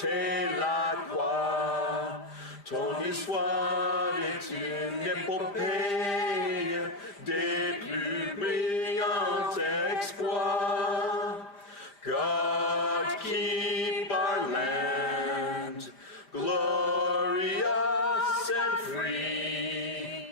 porter la croix. Ton histoire est une épopée des plus brillants exploits. God keep our land glorious and free.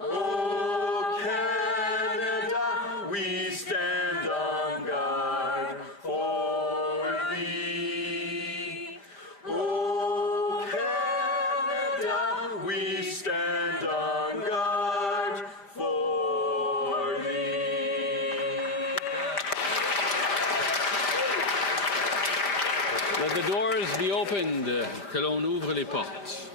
Oh Canada, we stand on guard for thee. Oh Canada, we stand on guard for thee. Let the doors be opened, que l'on ouvre les portes.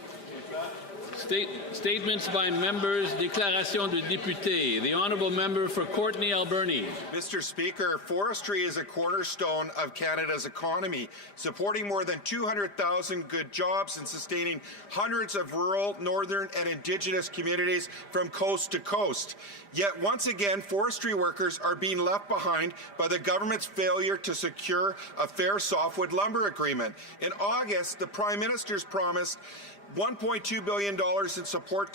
Statements by members, déclaration de députés. The Honourable Member for Courtenay Alberni. Mr. Speaker, forestry is a cornerstone of Canada's economy, supporting more than 200,000 good jobs and sustaining hundreds of rural, northern and Indigenous communities from coast to coast. Yet once again, forestry workers are being left behind by the government's failure to secure a fair softwood lumber agreement. In August, the Prime Minister's promised $1.2 billion in support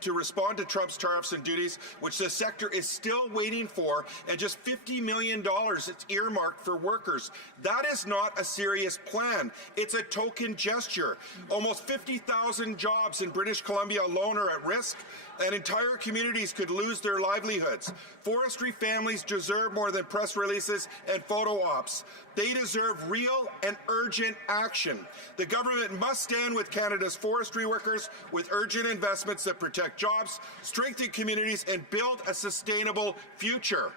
to respond to Trump's tariffs and duties, which the sector is still waiting for, and just $50 million it's earmarked for workers. That is not a serious plan. It's a token gesture. Almost 50,000 jobs in British Columbia alone are at risk, and entire communities could lose their livelihoods. Forestry families deserve more than press releases and photo ops. They deserve real and urgent action. The government must stand with Canada's forestry workers with urgent investments that protect jobs, strengthen communities, and build a sustainable future.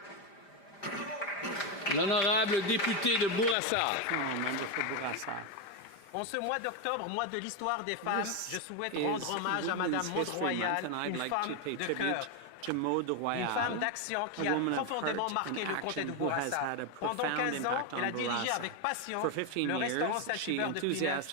L'honorable député de Bourassa. En ce mois d'octobre, mois de l'histoire des femmes, je souhaite rendre hommage à Madame Maud Royal, une femme de cœur. Une femme d'action qui a profondément marqué le comté de Bourassa. Pendant 15 ans, elle a dirigé avec passion le restaurant Saint-Hubert de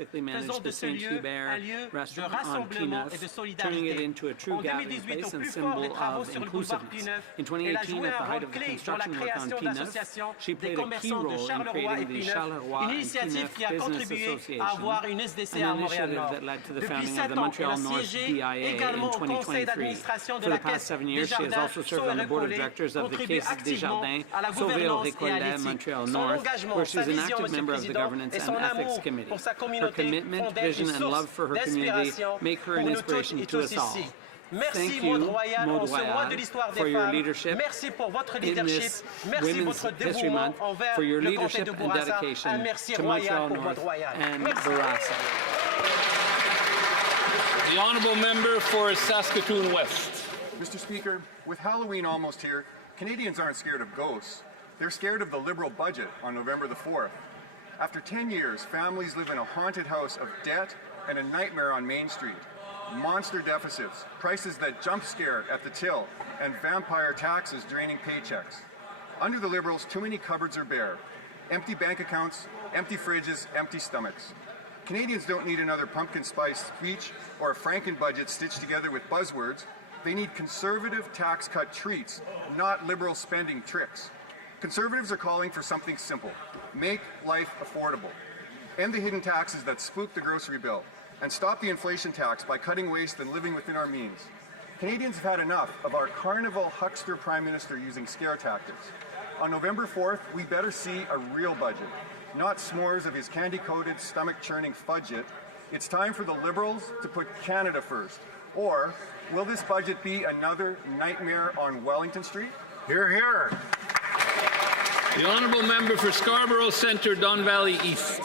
Pinneuf, faisant de ce lieu un lieu de rassemblement et de solidarité. En 2018, au plus fort des travaux sur le boulevard Pinneuf, elle a joué un rôle clé dans la création d'associations des commerçants de Charleroi et Pinneuf, une initiative qui a contribué à avoir une SDC à Montréal-Nord. Depuis 7 ans, elle a siégé également au conseil d'administration de la Caisse She has also served on the board of directors of the Caisse Desjardins, Sauveur Récollet, Montreal North, where she is an active member of the Governance and Ethics Committee. Her commitment, vision, and love for her community make her an inspiration to us all. Merci Maud Royal, en ce mois de l'histoire des femmes. Merci pour votre leadership. Merci votre dévouement envers le comté de Bourassa. Un merci royal pour Maud Royal. Merci. The Honourable Member for Saskatoon West. Mr. Speaker, with Halloween almost here, Canadians aren't scared of ghosts. They're scared of the Liberal budget on November the 4th. After 10 years, families live in a haunted house of debt and a nightmare on Main Street. Monster deficits, prices that jump scare at the till, and vampire taxes draining paychecks. Under the Liberals, too many cupboards are bare. Empty bank accounts, empty fridges, empty stomachs. Canadians don't need another pumpkin spice speech or a Franken budget stitched together with buzzwords. They need conservative tax cut treats, not Liberal spending tricks. Conservatives are calling for something simple. Make life affordable. End the hidden taxes that spook the grocery bill. And stop the inflation tax by cutting waste and living within our means. Canadians have had enough of our carnival huckster Prime Minister using scare tactics. On November 4th, we better see a real budget, not s'mores of his candy-coated, stomach-churning fudget. It's time for the Liberals to put Canada first. Or will this budget be another nightmare on Wellington Street? Hear, hear. The Honourable Member for Scarborough Centre, Don Valley East.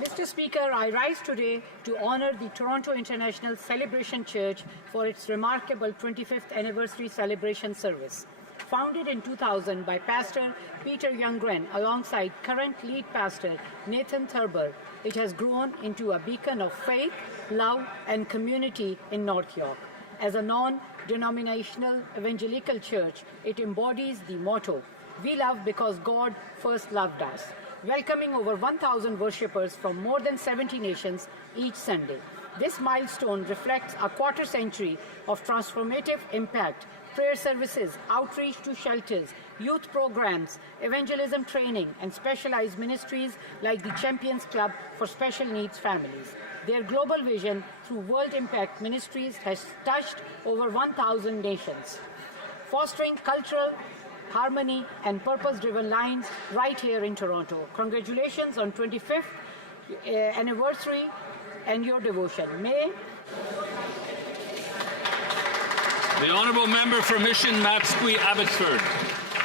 Mr. Speaker, I rise today to honour the Toronto International Celebration Church for its remarkable 25th anniversary celebration service. Founded in 2000 by Pastor Peter Youngren alongside current lead pastor Nathan Thurber, it has grown into a beacon of faith, love and community in North York. As a non-denominational evangelical church, it embodies the motto, "We love because God first loved us," welcoming over 1,000 worshippers from more than 70 nations each Sunday. This milestone reflects a quarter century of transformative impact, prayer services, outreach to shelters, youth programs, evangelism training, and specialized ministries like the Champions Club for Special Needs Families. Their global vision through World Impact Ministries has touched over 1,000 nations, fostering cultural harmony and purpose-driven lines right here in Toronto. Congratulations on 25th anniversary and your devotion. May the Honourable Member for Mission Mapsquee Abbotsford.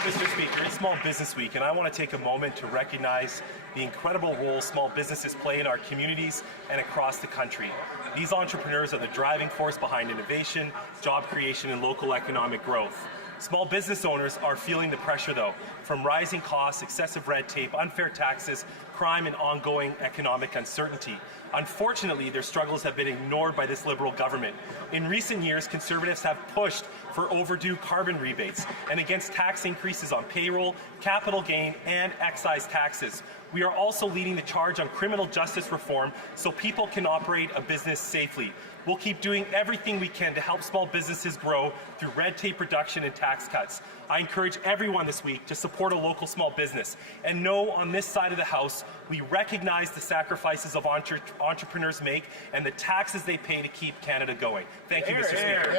Mr. Speaker, it's Small Business Week, and I want to take a moment to recognize the incredible role small businesses play in our communities and across the country. These entrepreneurs are the driving force behind innovation, job creation, and local economic growth. Small business owners are feeling the pressure, though, from rising costs, excessive red tape, unfair taxes, crime, and ongoing economic uncertainty. Unfortunately, their struggles have been ignored by this Liberal government. In recent years, Conservatives have pushed for overdue carbon rebates and against tax increases on payroll, capital gain, and excise taxes. We are also leading the charge on criminal justice reform so people can operate a business safely. We'll keep doing everything we can to help small businesses grow through red tape reduction and tax cuts. I encourage everyone this week to support a local small business and know on this side of the House we recognize the sacrifices of entrepreneurs make and the taxes they pay to keep Canada going. Thank you, Mr. Speaker.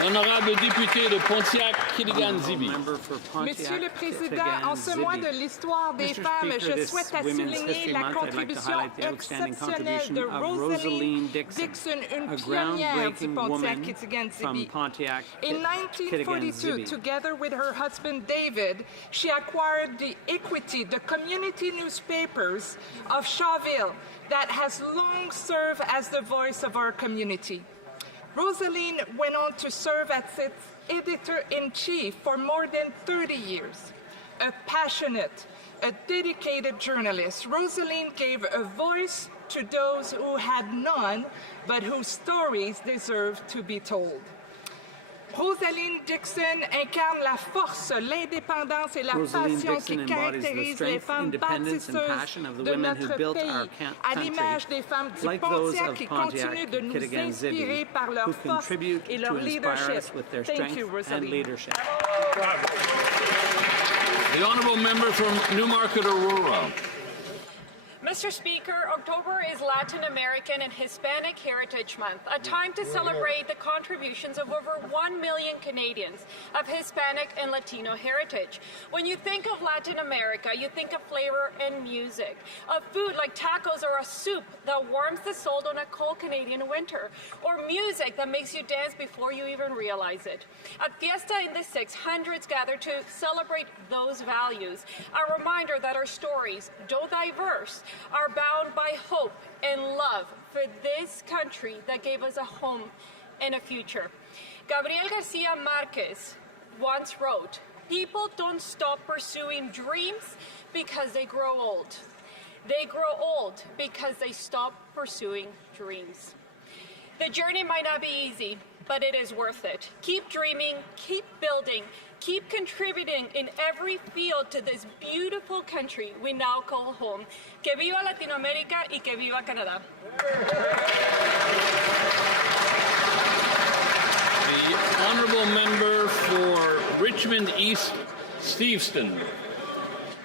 L'honorable député de Pontiac-Kiligan-Zibi. Monsieur le Président, en ce mois de l'histoire des femmes, je souhaite souligner la contribution exceptionnelle de Rosaline Dixon, une pionnière du Pontiac-Kiligan-Zibi. In 1942, together with her husband David, she acquired the Equity, the community newspapers of Shawville that has long served as the voice of our community. Rosaline went on to serve as its editor-in-chief for more than 30 years. A passionate, a dedicated journalist, Rosaline gave a voice to those who had none, but whose stories deserve to be told. Rosaline Dixon incarne la force, l'indépendance et la passion qui caractérisent les femmes bâtisseuses de notre pays, à l'image des femmes du Pontiac qui continuent de nous inspirer par leur force et leur leadership. Thank you, Rosaline. The Honourable Member from Newmarket Aurora. Mr. Speaker, October is Latin American and Hispanic Heritage Month, a time to celebrate the contributions of over 1 million Canadians of Hispanic and Latino heritage. When you think of Latin America, you think of flavor and music, of food like tacos or a soup that warms the soul on a cold Canadian winter, or music that makes you dance before you even realize it. At Fiesta in the Six, hundreds gather to celebrate those values, a reminder that our stories, though diverse, are bound by hope and love for this country that gave us a home and a future. Gabriel Garcia Marquez once wrote, "People don't stop pursuing dreams because they grow old. They grow old because they stop pursuing dreams." The journey might not be easy, but it is worth it. Keep dreaming, keep building, keep contributing in every field to this beautiful country we now call home. Que viva Latinoamérica y que viva Canadá. The Honourable Member for Richmond East Steveston.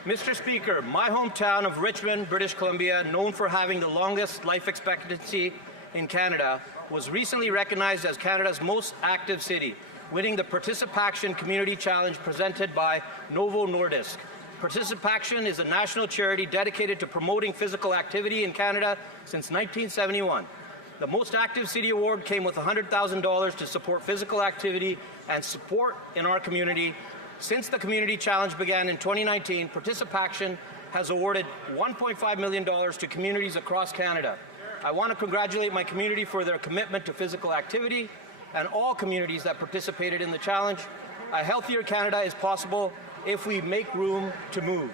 Mr. Speaker, my hometown of Richmond, British Columbia, known for having the longest life expectancy in Canada, was recently recognized as Canada's most active city, winning the Participaction Community Challenge presented by Novo Nordisk. Participaction is a national charity dedicated to promoting physical activity in Canada since 1971. The Most Active City Award came with $100,000 to support physical activity and support in our community. Since the Community Challenge began in 2019, Participaction has awarded $1.5 million to communities across Canada. I want to congratulate my community for their commitment to physical activity and all communities that participated in the challenge. A healthier Canada is possible if we make room to move.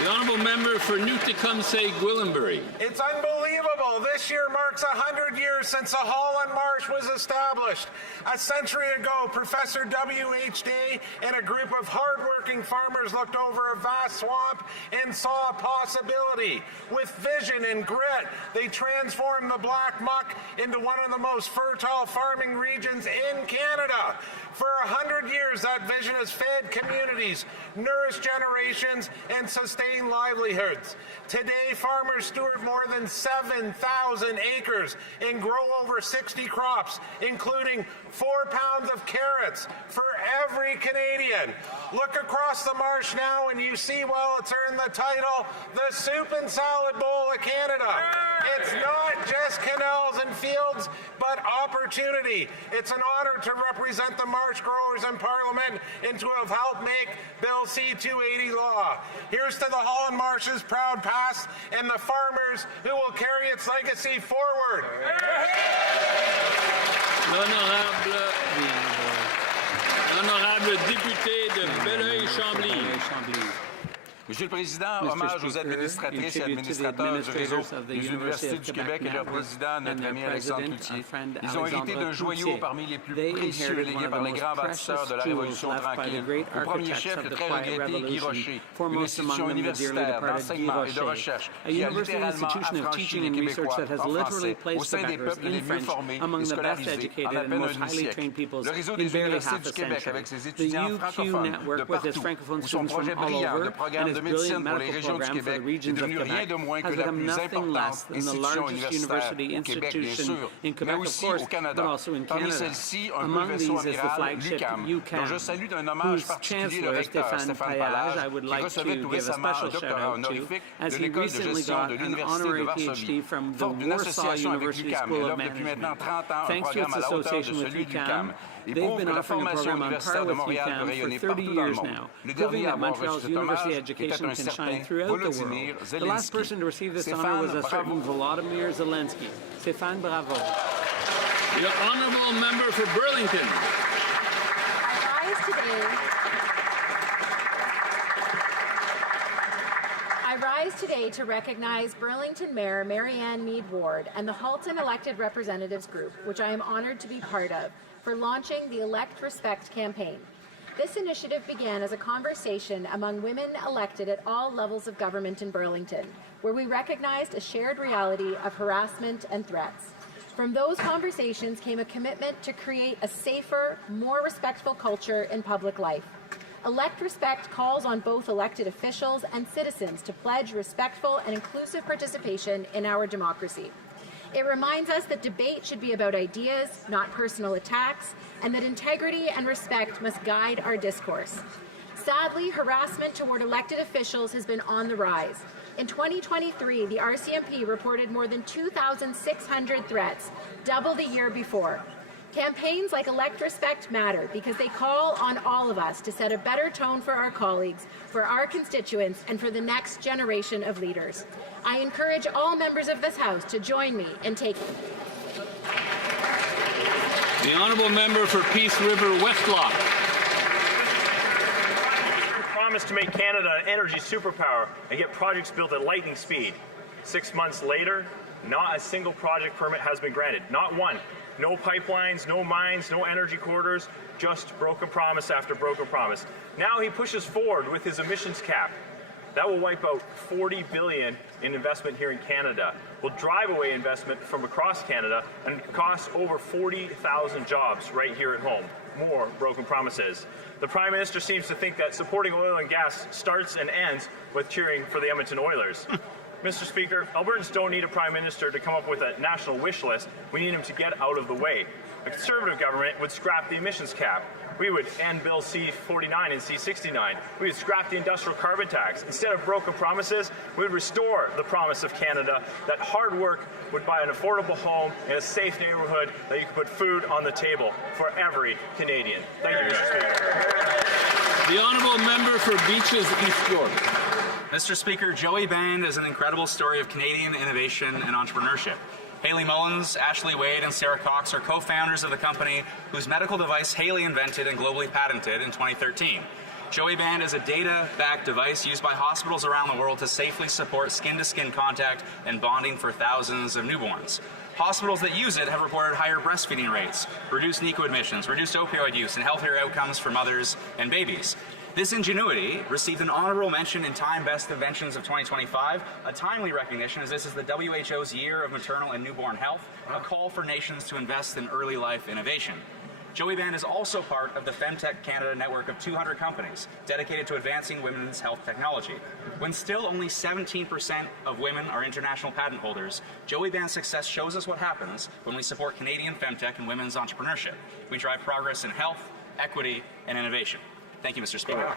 The Honourable Member for Newtecumseh-Gwillimbury. It's unbelievable. This year marks 100 years since the Holland Marsh was established. A century ago, Professor W.H. Day and a group of hard-working hardworking farmers looked over a vast swamp and saw a possibility. With vision and grit, they transformed the black muck into one of the most fertile farming regions in Canada. For 100 years, that vision has fed communities, nourished generations, and sustained livelihoods. Today, farmers steward more than 7,000 acres and grow over 60 crops, including 4 pounds of carrots for every Canadian. Look across the marsh now and you see, well, it's earned the title, the Soup and Salad Bowl of Canada. It's not just canals and fields, but opportunity. It's an honor to represent the marsh growers in Parliament and to have helped make Bill C-280 law. Here's to the Holland Marsh's proud past and the farmers who will carry its legacy forward. L'honorable député de Belleuil-Chambly. Monsieur le Président, hommage aux administratrices et administrateurs du réseau des universités du Québec et leur président, notre ami Alexandre Cloutier. Ils ont hérité d'un joyau parmi les plus précieux légués par les grands bâtisseurs de la Révolution tranquille. Au premier chef, le très regretté Guy Rocher, une institution universitaire d'enseignement et de recherche qui a littéralement affranchi les Québécois en français au sein des peuples les mieux formés et scolarisés en à peine un demi-siècle. Le réseau des universités du Québec, avec ses étudiants francophones de partout, où son projet brillant de programme de médecine pour les régions du Québec est devenu rien de moins que la plus importante institution universitaire au Québec, bien sûr, mais aussi au Canada. Parmi celles-ci, un peu vaisseau amiral, l'UQAM, dont je salue d'un hommage particulier le recteur Stéphane Pallage, qui recevait tout récemment un doctorat honorifique de l'École de gestion de l'Université de Varsovie. Fort d'une association avec l'UQAM, elle offre depuis maintenant 30 ans un programme à la hauteur de celui de l'UQAM. Et prouve que la formation universitaire de Montréal peut rayonner partout dans le monde. Le dernier à avoir reçu cet hommage était un certain Volodymyr Zelensky. Stéphane, bravo. Stéphane, bravo. The honourable member for Burlington. I rise today to recognize Burlington Mayor Marianne Mead Ward and the Halton Elected Representatives Group, which I am honored to be part of, for launching the Elect Respect campaign. This initiative began as a conversation among women elected at all levels of government in Burlington, where we recognized a shared reality of harassment and threats. From those conversations came a commitment to create a safer, more respectful culture in public life. Elect Respect calls on both elected officials and citizens to pledge respectful and inclusive participation in our democracy. It reminds us that debate should be about ideas, not personal attacks, and that integrity and respect must guide our discourse. Sadly, harassment toward elected officials has been on the rise. In 2023, the RCMP reported more than 2,600 threats, double the year before. Campaigns like Elect Respect matter because they call on all of us to set a better tone for our colleagues, for our constituents, and for the next generation of leaders. I encourage all members of this House to join me in taking... The honourable member for Peace River Westlock. Promised to make Canada an energy superpower and get projects built at lightning speed. 6 months later, not a single project permit has been granted. Not one. No pipelines, no mines, no energy corridors, just broken promise after broken promise. Now he pushes forward with his emissions cap. That will wipe out $40 billion in investment here in Canada, will drive away investment from across Canada, and cost over 40,000 jobs right here at home. More broken promises. The Prime Minister seems to think that supporting oil and gas starts and ends with cheering for the Edmonton Oilers. Mr. Speaker, Albertans don't need a Prime Minister to come up with a national wish list. We need him to get out of the way. A Conservative government would scrap the emissions cap. We would end Bill C-49 and C-69. We would scrap the industrial carbon tax. Instead of broken promises, we would restore the promise of Canada that hard work would buy an affordable home in a safe neighborhood that you could put food on the table for every Canadian. Thank you, Mr. Speaker. The honourable member for Beaches East York. Mr. Speaker, Joey Band is an incredible story of Canadian innovation and entrepreneurship. Haley Mullins, Ashley Wade, and Sarah Cox are co-founders of the company whose medical device Haley invented and globally patented in 2013. Joey Band is a data-backed device used by hospitals around the world to safely support skin-to-skin contact and bonding for thousands of newborns. Hospitals that use it have reported higher breastfeeding rates, reduced NICU admissions, reduced opioid use, and healthier outcomes for mothers and babies. This ingenuity received an honorable mention in Time Best Inventions of 2025, a timely recognition as this is the WHO's Year of Maternal and Newborn Health, a call for nations to invest in early life innovation. Joey Band is also part of the Femtech Canada network of 200 companies dedicated to advancing women's health technology. When still only 17% of women are international patent holders, Joey Band's success shows us what happens when we support Canadian femtech and women's entrepreneurship. We drive progress in health, equity, and innovation. Thank you, Mr. Speaker.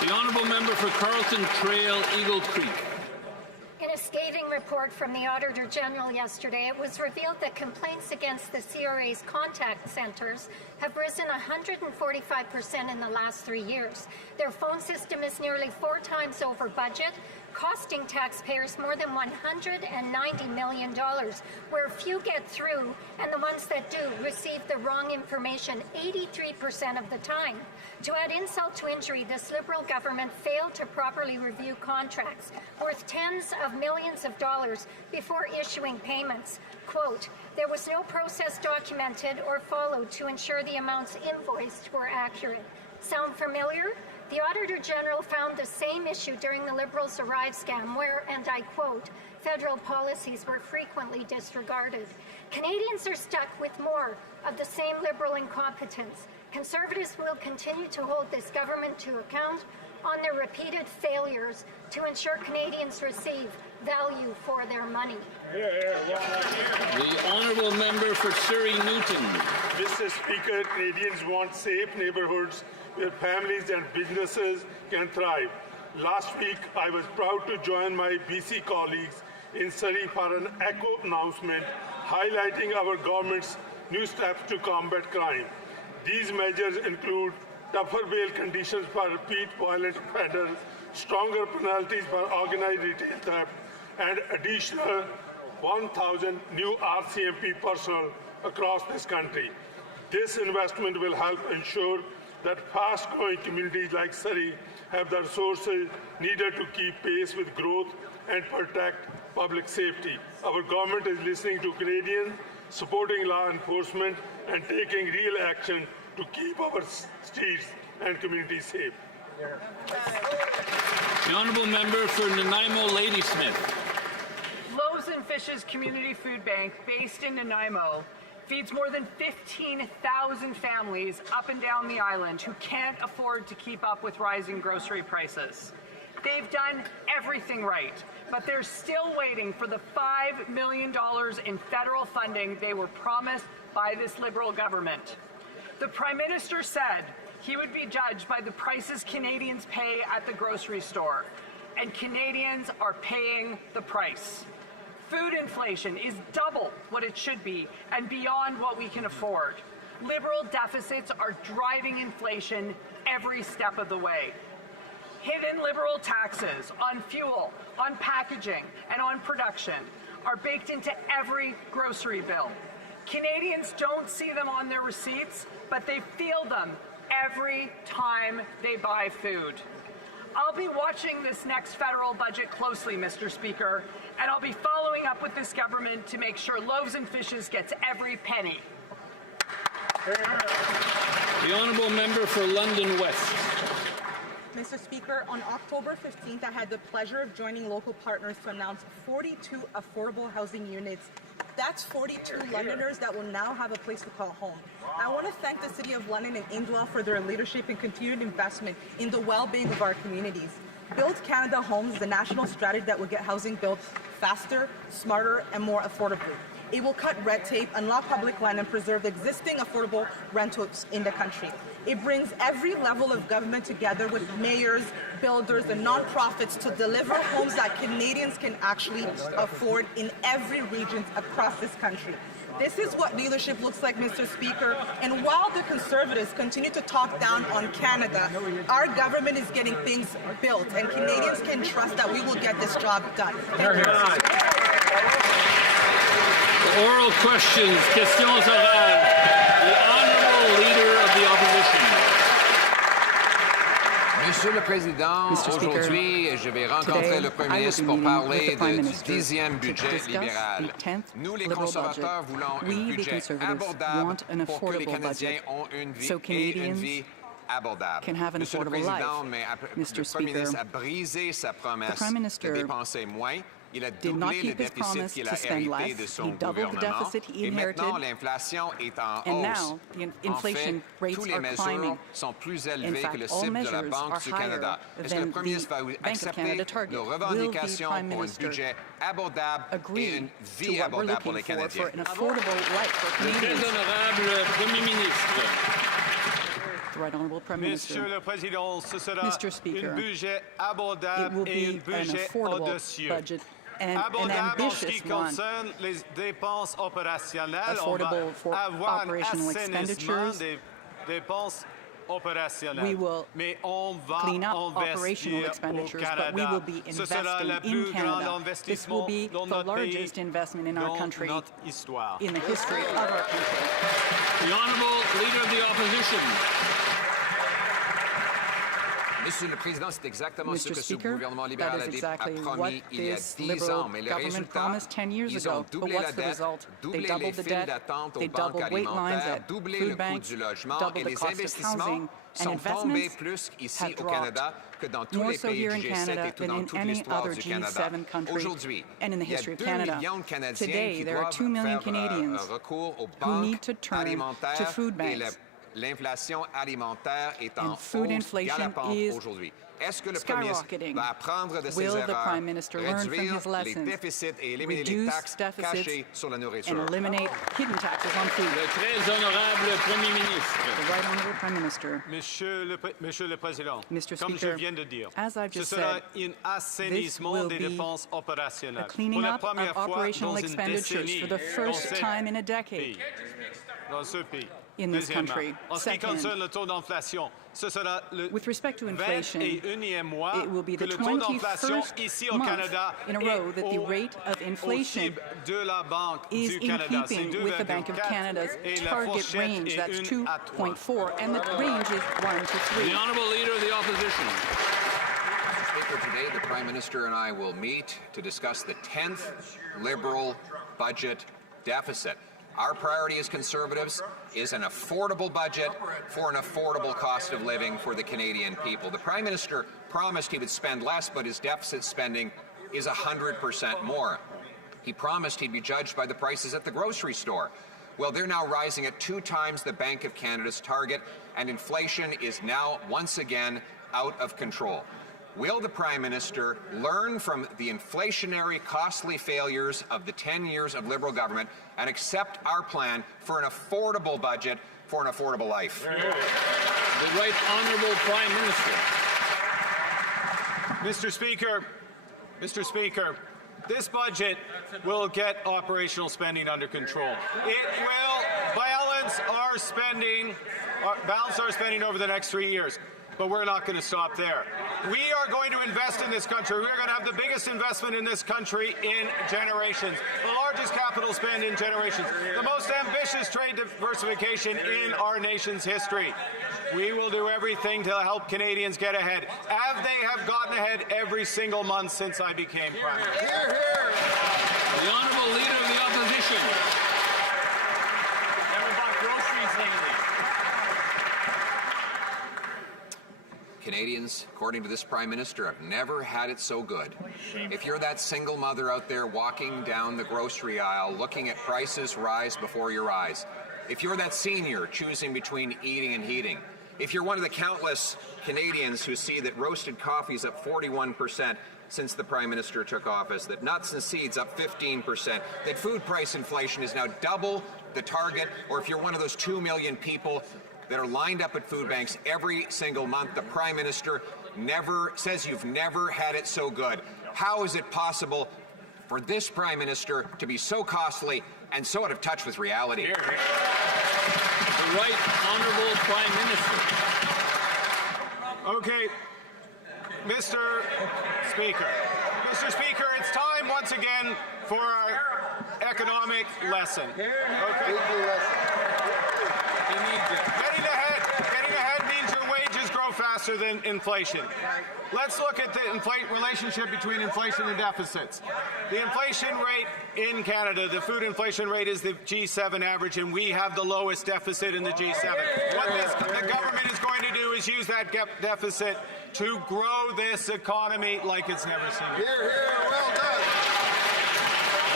The honourable member for Carlton Trail, Eagle Creek. In a scathing report from the Auditor General yesterday, it was revealed that complaints against the CRA's contact centres have risen 145% in the last 3 years. Their phone system is nearly 4 times over budget, costing taxpayers more than $190 million, where few get through, and the ones that do receive the wrong information 83% of the time. To add insult to injury, this Liberal government failed to properly review contracts worth tens of millions of dollars before issuing payments. Quote, there was no process documented or followed to ensure the amounts invoiced were accurate. Sound familiar? The Auditor General found the same issue during the Liberals' Arrive scam where, and I quote, federal policies were frequently disregarded. Canadians are stuck with more of the same Liberal incompetence. Conservatives will continue to hold this government to account on their repeated failures to ensure Canadians receive value for their money. The honourable member for Surrey Newton. Mr. Speaker, Canadians want safe neighbourhoods where families and businesses can thrive. Last week, I was proud to join my BC colleagues in Surrey for an echo announcement highlighting our government's new steps to combat crime. These measures include tougher bail conditions for repeat violent offenders, stronger penalties for organized retail theft, and additional 1,000 new RCMP personnel across this country. This investment will help ensure that fast-growing communities like Surrey have the resources needed to keep pace with growth and protect public safety. Our government is listening to Canadians, supporting law enforcement, and taking real action to keep our streets and communities safe. The honourable member for Nanaimo, Ladysmith. Loaves and Fishes Community Food Bank, based in Nanaimo, feeds more than 15,000 families up and down the island who can't afford to keep up with rising grocery prices. They've done everything right, but they're still waiting for the $5 million in federal funding they were promised by this Liberal government. The Prime Minister said he would be judged by the prices Canadians pay at the grocery store, and Canadians are paying the price. Food inflation is double what it should be and beyond what we can afford. Liberal deficits are driving inflation every step of the way. Hidden Liberal taxes on fuel, on packaging, and on production are baked into every grocery bill. Canadians don't see them on their receipts, but they feel them every time they buy food. I'll be watching this next federal budget closely, Mr. Speaker, and I'll be following up with this government to make sure Loaves and Fishes gets every penny. The honourable member for London West. Mr. Speaker, on October 15th, I had the pleasure of joining local partners to announce 42 affordable housing units. That's 42 Londoners that will now have a place to call home. I want to thank the City of London and Indwell for their leadership and continued investment in the well-being of our communities. Build Canada Homes is a national strategy that will get housing built faster, smarter, and more affordably. It will cut red tape, unlock public land, and preserve existing affordable rentals in the country. It brings every level of government together with mayors, builders, and nonprofits to deliver homes that Canadians can actually afford in every region across this country. This is what leadership looks like, Mr. Speaker. And while the Conservatives continue to talk down on Canada, our government is getting things built, and Canadians can trust that we will get this job done. Thank you. Oral questions, questions orales. The honourable leader of the opposition. Monsieur le Président, aujourd'hui, je vais rencontrer le Premier ministre pour parler du 10e budget libéral. Nous, les conservateurs, voulons un budget abordable pour que les Canadiens ont une vie et une vie abordable. can have an Monsieur le affordable life. Président, mais Mr. le Premier ministre Speaker, a brisé sa promesse the Prime Minister de dépenser moins. Il a did not doublé le keep his déficit promise qu'il to a spend hérité less. de son He doubled the gouvernement. deficit he Et inherited. maintenant, l'inflation est en And hausse. now the inflation En fait, rates tous les are mesures climbing. sont plus In élevées fact, que le all cible de la measures Banque are du Canada. higher Est-ce que le than Premier ministre va the Bank of accepter Canada target. nos Will the revendications Prime pour un Minister budget abordable et agree une to vie what we're abordable pour les looking Canadiens? for an affordable life for Le Canadians? très honorable Premier ministre. The Right Honourable Prime Minister. Monsieur le Président, ce sera Mr. Speaker, un budget it abordable will et un be an budget affordable audacieux. budget and an Abordable en ce ambitious qui one. concerne les dépenses opérationnelles, on va Affordable for avoir un operational assainissement expenditures. des dépenses opérationnelles. We will Mais on va clean up operational investir au expenditures, Canada. but we will be Ce sera le investing plus in grand Canada. This will investissement be dans the notre pays, largest investment in our dans country, notre histoire. in the history of our country. The Honourable Leader of the Opposition. Monsieur le Président, c'est exactement ce Mr. que ce Speaker, gouvernement that libéral is a exactly what promis il y a this 10 Liberal ans. Mais le government résultat, promised 10 years ils ont ago. But doublé la what's the dette, result? They doublé les doubled the files debt, d'attente aux they banques doubled wait lines alimentaires, at doublé food le coût banks, du logement doubled et the les cost of investissements housing, and sont tombés investments plus ici have au dropped Canada que dans tous more les so pays here du in G7 Canada et tout than dans in toute any l'histoire other du Canada. G7 country Aujourd'hui, and in the il y a history of 2 Canada. millions de Canadiens Today, qui there are doivent 2 million faire Canadians recours aux who banques need to turn alimentaires to food et banks. l'inflation alimentaire est en And food hausse inflation galopante is aujourd'hui. Est-ce que le Premier ministre skyrocketing. va apprendre de ses Will the erreurs, Prime Minister learn from réduire his les lessons, déficits et éliminer les reduce taxes deficits, cachées sur la nourriture? and eliminate hidden taxes on food? Le très honorable Premier ministre. The Right Honourable Prime Minister. Monsieur le Président, Mr. comme je Speaker, viens de dire, as I've ce just sera said, un this assainissement will des be dépenses a opérationnelles. cleaning Pour la up première of fois operational dans une expenditures décennie for the first dans time in a decade dans ce pays. in this Deuxièmement, country. en ce qui Second, concerne le taux d'inflation, ce sera le with respect to inflation, 21e mois it will be que the le taux d'inflation 21st ici au month Canada in a row that the rate of inflation cible de la Banque is du in Canada. keeping with the Bank of 2,4 Canada's et la target fourchette range. est That's 1 à 3. 2.4, and the range is 1 to 3. The Honourable Leader of the Opposition. Speaker, today the Prime Minister and I will meet to discuss the 10th Liberal budget deficit. Our priority as Conservatives is an affordable budget for an affordable cost of living for the Canadian people. The Prime Minister promised he would spend less, but his deficit spending is 100% more. He promised he'd be judged by the prices at the grocery store. Well, they're now rising at 2 times the Bank of Canada's target, and inflation is now once again out of control. Will the Prime Minister learn from the inflationary, costly failures of the 10 years of Liberal government and accept our plan for an affordable budget for an affordable life? The Right Honourable Prime Minister. Mr. Speaker, this budget will get operational spending under control. It will balance our spending over the next 3 years. But we're not going to stop there. We are going to invest in this country. We're going to have the biggest investment in this country in generations, the largest capital spend in generations, the most ambitious trade diversification in our nation's history. We will do everything to help Canadians get ahead, as they have gotten ahead every single month since I became Prime Minister. Hear, hear. The Honourable Leader of the Opposition. Never bought groceries lately. Canadians, according to this Prime Minister, have never had it so good. If you're that single mother out there walking down the grocery aisle looking at prices rise before your eyes, if you're that senior choosing between eating and heating, if you're one of the countless Canadians who see that roasted coffee is up 41% since the Prime Minister took office, that nuts and seeds up 15%, that food price inflation is now double the target, or if you're one of those 2 million people that are lined up at food banks every single month, the Prime Minister says you've never had it so good. How is it possible for this Prime Minister to be so costly and so out of touch with reality? Hear, hear. The Right Honourable Prime Minister. Okay, Mr. Speaker, it's time once again for our economic lesson. Okay. Getting ahead means your wages grow faster than inflation. Let's look at the relationship between inflation and deficits. The inflation rate in Canada, the food inflation rate, is the G7 average, and we have the lowest deficit in the G7. What the government is going to do is use that deficit to grow this economy like it's never seen. Here, here, well done.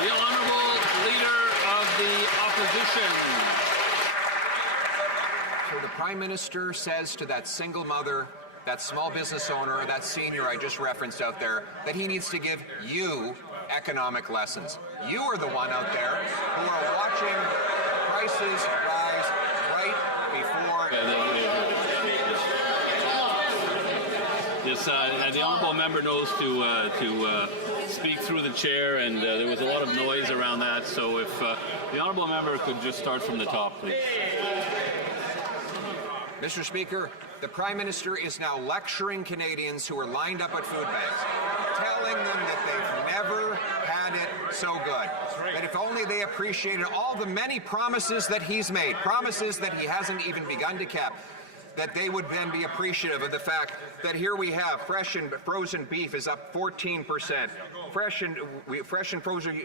The Honourable Leader of the Opposition. So the Prime Minister says to that single mother, that small business owner, that senior I just referenced out there, that he needs to give you economic lessons. You are the one out there who are watching prices rise right before... Yes, the Honourable Member knows to speak through the chair, and there was a lot of noise around that, so if the Honourable Member could just start from the top, please. Mr. Speaker, the Prime Minister is now lecturing Canadians who are lined up at food banks, telling them that they've never had it so good. That if only they appreciated all the many promises that he's made, promises that he hasn't even begun to keep, that they would then be appreciative of the fact that here we have fresh and frozen beef is up 14%, fresh and frozen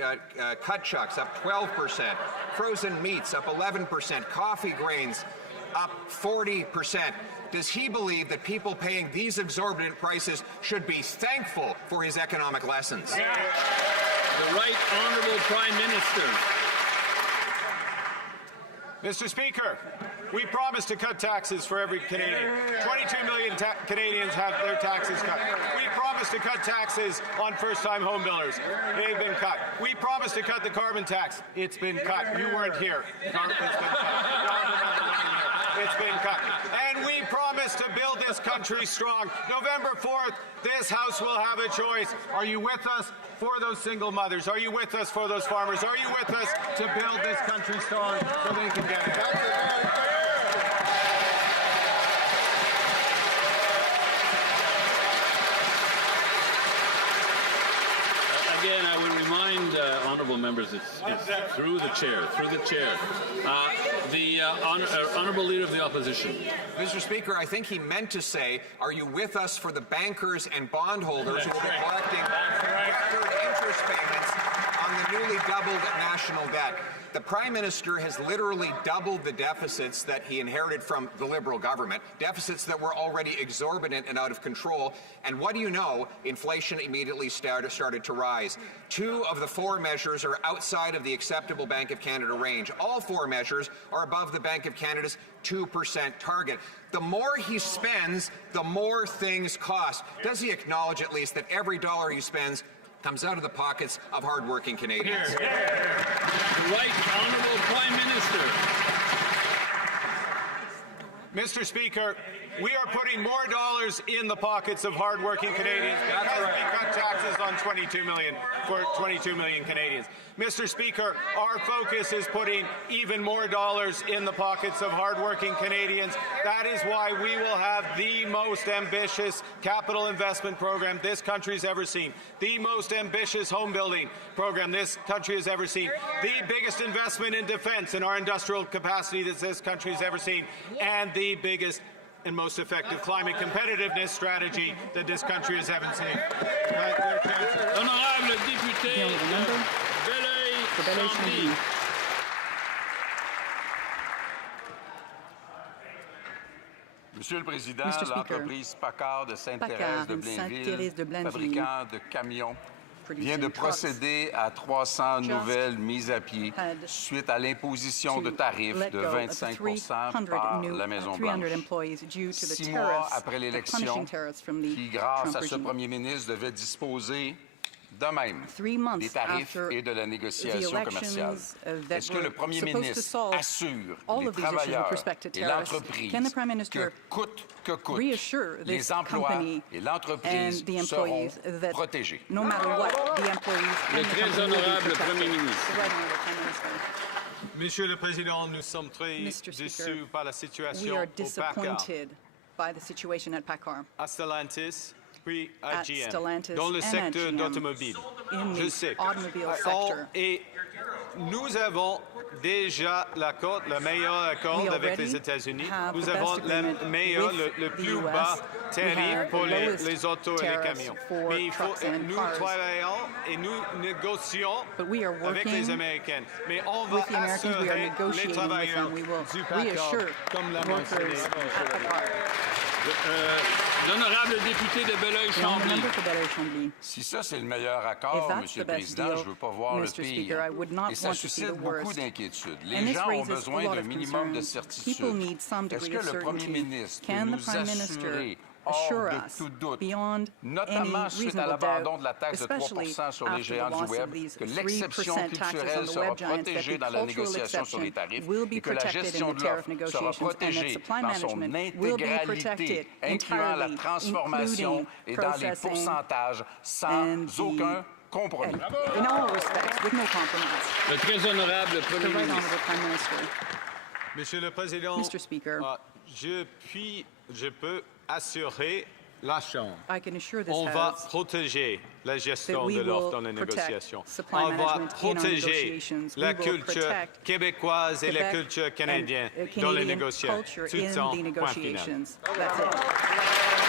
cut chucks up 12%, frozen meats up 11%, coffee grains up 40%. Does he believe that people paying these exorbitant prices should be thankful for his economic lessons? The Right Honourable Prime Minister. Mr. Speaker, we promised to cut taxes for every Canadian. 22 million Canadians have their taxes cut. We promised to cut taxes on first-time home builders. They've been cut. We promised to cut the carbon tax. It's been cut. You weren't here. It's been cut. It's been cut. And we promised to build this country strong. November 4th, this House will have a choice. Are you with us for those single mothers? Are you with us for those farmers? Are you with us to build this country strong so they can get it? Again, I would remind honourable members, it's through the chair, the Honourable Leader of the Opposition. Mr. Speaker, I think he meant to say, are you with us for the bankers and bondholders who will be collecting record interest payments on the newly doubled national debt? The Prime Minister has literally doubled the deficits that he inherited from the Liberal government, deficits that were already exorbitant and out of control. And what do you know? Inflation immediately started to rise. 2 of the 4 measures are outside of the acceptable Bank of Canada range. All 4 measures are above the Bank of Canada's 2% target. The more he spends, the more things cost. Does he acknowledge at least that every dollar he spends comes out of the pockets of hardworking Canadians? The Right Honourable Prime Minister. Mr. Speaker, we are putting more dollars in the pockets of hardworking Canadians because we cut taxes on 22 million Canadians. Mr. Speaker, our focus is putting even more dollars in the pockets of hardworking Canadians. That is why we will have the most ambitious capital investment program this country's ever seen, the most ambitious home building program this country has ever seen, the biggest investment in defense in our industrial capacity that this country has ever seen, and the biggest and most effective climate competitiveness strategy that this country has ever seen. Honorable député Belleuil-Sandy. Monsieur le Président, l'entreprise Packard de Sainte-Thérèse de Blainville, fabricant de camions, vient de procéder à 300 nouvelles mises à pied suite à l'imposition de tarifs de 25% par la Maison-Blanche. 6 mois après l'élection, qui, grâce à ce premier ministre, devait disposer de même des tarifs et de la négociation commerciale. Est-ce que le premier ministre assure les travailleurs et l'entreprise que coûte que coûte, les emplois et l'entreprise seront protégés? Le très honorable Premier ministre. Monsieur le Président, nous sommes très déçus par la situation au Packard. À Stellantis, puis à GM, dans le secteur d'automobile. Je sais. Et nous avons déjà le meilleur accord avec les États-Unis. Nous avons le plus bas tarif pour les autos et les camions. Mais nous travaillons et nous négocions avec les Américains. Mais on va assurer les travailleurs du Packard comme l'a mentionné. L'honorable député de Belleuil-Chambly. Si ça, c'est le meilleur accord, Monsieur le Président, je ne veux pas voir le pire. Et ça suscite beaucoup d'inquiétudes. Les gens ont besoin d'un minimum de certitude. Est-ce que le Premier ministre peut nous assurer hors de tout doute, notamment suite à l'abandon de la taxe de 3% sur les géants du Web, que l'exception culturelle sera protégée dans la négociation sur les tarifs et que la gestion de l'offre sera protégée dans son intégralité, incluant la transformation et dans les pourcentages, sans aucun compromis. Le très honorable Premier ministre. Monsieur le Président, je peux assurer la Chambre. On va protéger la gestion de l'offre dans les négociations. On va protéger la culture québécoise et la culture canadienne dans les négociations. Tout en point final.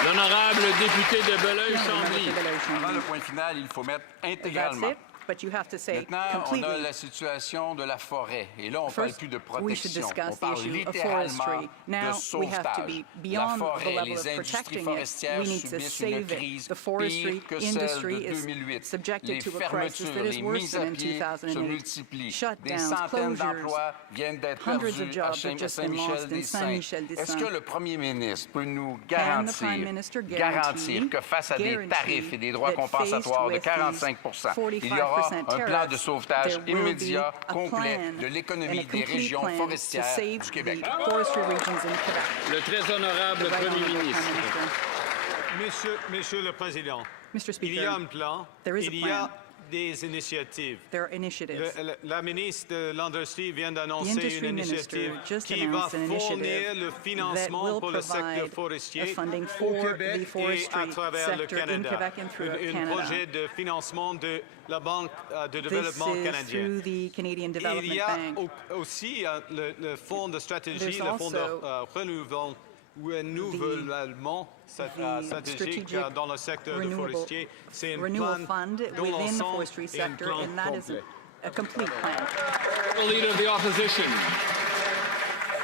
L'honorable député de Belleuil-Chambly. Avant le point final, il faut mettre intégralement. Maintenant, on a la situation de la forêt. Et là, on ne parle plus de protection. On parle littéralement de sauvetage. La forêt, les industries forestières subissent une crise pire que celle de 2008. Les fermetures, les mises à pied se multiplient. Des centaines d'emplois viennent d'être perdus à Saint-Michel-des-Saints. Est-ce que le premier ministre peut nous garantir que face à des tarifs et des droits compensatoires de 45 il y aura un plan de sauvetage immédiat, complet de l'économie des régions forestières du Québec? Le très honorable Premier ministre. Monsieur le Président, il y a un plan, il y a des initiatives. La ministre de l'Industrie vient d'annoncer une initiative qui va fournir le financement pour le secteur forestier au Québec et à travers le Canada. Un projet de financement de la Banque de développement canadienne. Il y a aussi le fonds de stratégie, le fonds de renouvellement stratégique dans le secteur forestier. C'est un plan dans l'ensemble et un plan complet. Leader of the opposition.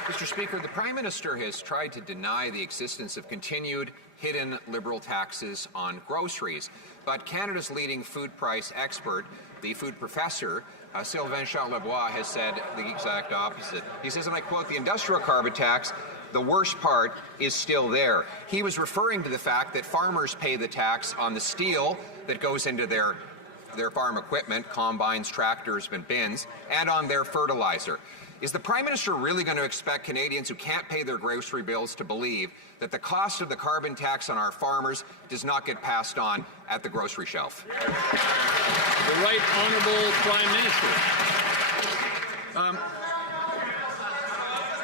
Mr. Speaker, the Prime Minister has tried to deny the existence of continued hidden Liberal taxes on groceries. But Canada's leading food price expert, the food professor, Sylvain Charlebois, has said the exact opposite. He says, and I quote, "The industrial carbon tax, the worst part is still there." He was referring to the fact that farmers pay the tax on the steel that goes into their farm equipment, combines, tractors, and bins, and on their fertilizer. Is the Prime Minister really going to expect Canadians who can't pay their grocery bills to believe that the cost of the carbon tax on our farmers does not get passed on at the grocery shelf? The Right Honourable Prime Minister.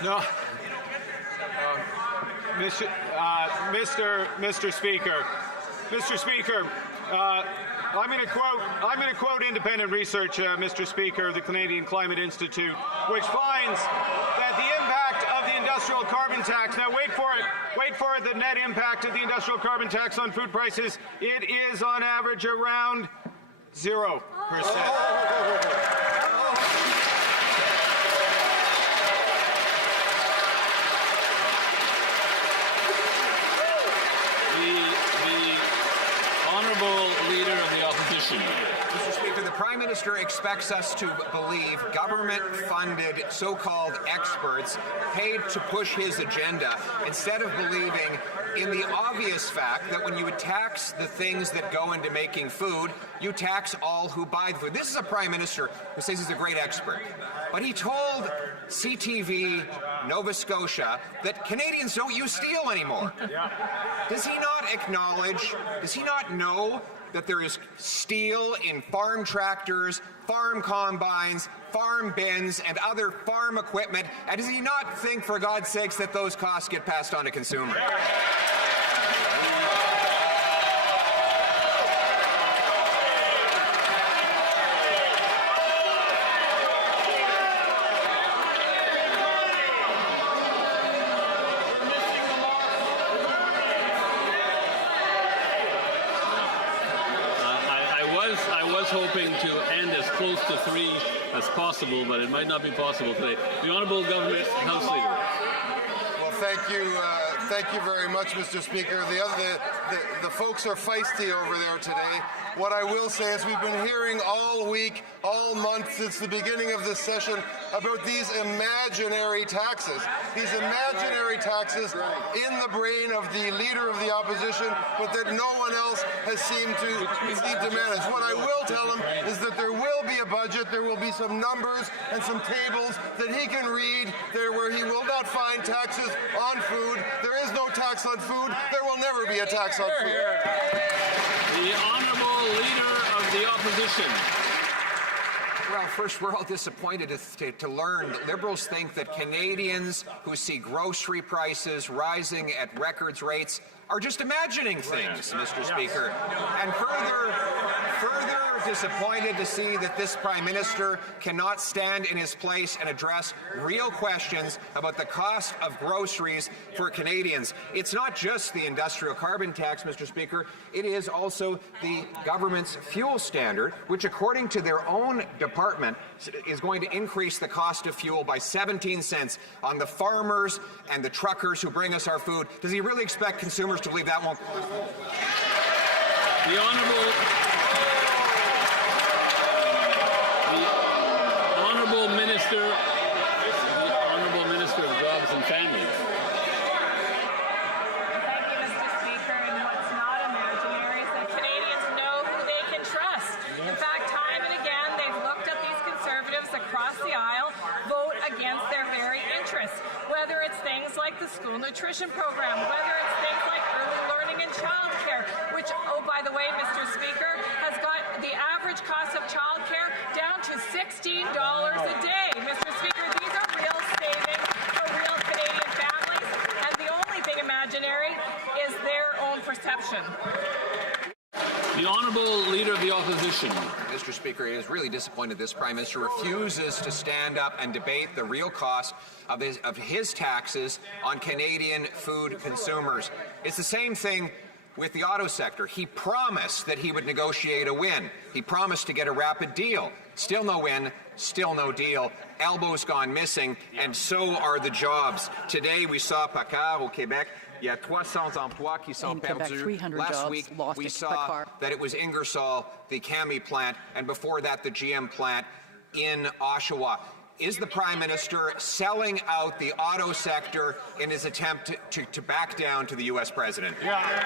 No. Mr. Speaker, I'm going to quote independent research, Mr. Speaker, the Canadian Climate Institute, which finds that the impact of the industrial carbon tax, now wait for it, the net impact of the industrial carbon tax on food prices, it is on average around 0%. Leader of the opposition. Mr. Speaker, the Prime Minister expects us to believe government-funded so-called experts paid to push his agenda instead of believing in the obvious fact that when you tax the things that go into making food, you tax all who buy the food. This is a Prime Minister who says he's a great expert. But he told CTV Nova Scotia that Canadians don't use steel anymore. Does he not acknowledge, does he not know that there is steel in farm tractors, farm combines, farm bins, and other farm equipment? And does he not think, for God's sakes, that those costs get passed on to consumers? Hoping to end as close to 3 as possible, but it might not be possible today. The Honourable Government House Leader. Well, Thank you very much, Mr. Speaker. The folks are feisty over there today. What I will say is we've been hearing all week, all month, since the beginning of this session about these imaginary taxes. These imaginary taxes in the brain of the leader of the opposition, but that no one else has seemed to manage. What I will tell him is that there will be a budget, there will be some numbers and some tables that he can read there where he will not find taxes on food. There is no tax on food. There will never be a tax on food. The Honourable Leader of the Opposition. Well, first, we're all disappointed to learn that Liberals think that Canadians who see grocery prices rising at records rates are just imagining things, Mr. Speaker. And further disappointed to see that this Prime Minister cannot stand in his place and address real questions about the cost of groceries for Canadians. It's not just the industrial carbon tax, Mr. Speaker. It is also the government's fuel standard, which, according to their own department, is going to increase the cost of fuel by 17 cents on the farmers and the truckers who bring us our food. Does he really expect consumers to believe that won't? The Honourable Minister of Jobs and Families. Thank you, Mr. Speaker. And what's not imaginary is that Canadians know who they can trust. In fact, time and again, they've looked at these Conservatives across the aisle vote against their very interests, whether it's things like the school nutrition program, whether it's things like early learning and childcare, which, oh, by the way, Mr. Speaker, has got the average cost of childcare down to $16 a day. Mr. Speaker, these are real savings for real Canadian families, and the only thing imaginary is their own perception. The Honourable Leader of the Opposition. Mr. Speaker, it is really disappointed this Prime Minister refuses to stand up and debate the real cost of his taxes on Canadian food consumers. It's the same thing with the auto sector. He promised that he would negotiate a win. He promised to get a rapid deal. Still no win, still no deal. Elbows gone missing, and so are the jobs. Today we saw Paccard au Québec. Il y a 300 emplois qui sont perdus. Last week, we saw that it was Ingersoll, the Cami plant, and before that, the GM plant in Oshawa. Is the Prime Minister selling out the auto sector in his attempt to back down to the U.S. President? Yeah.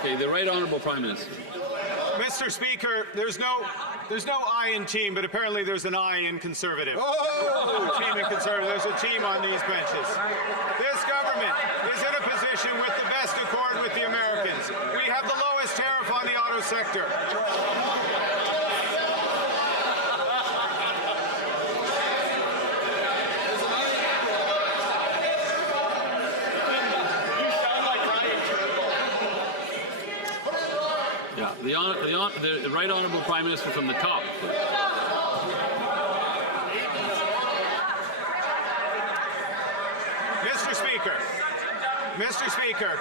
Okay, the Right Honourable Prime Minister. Mr. Speaker, there's no I in team, but apparently there's an I in Conservative. Oh! Team in Conservative. There's a team on these benches. This government is in a position with the best accord with the Americans. We have the lowest tariff on the auto sector. The Right Honourable Prime Minister from the top, please. Mr. Speaker,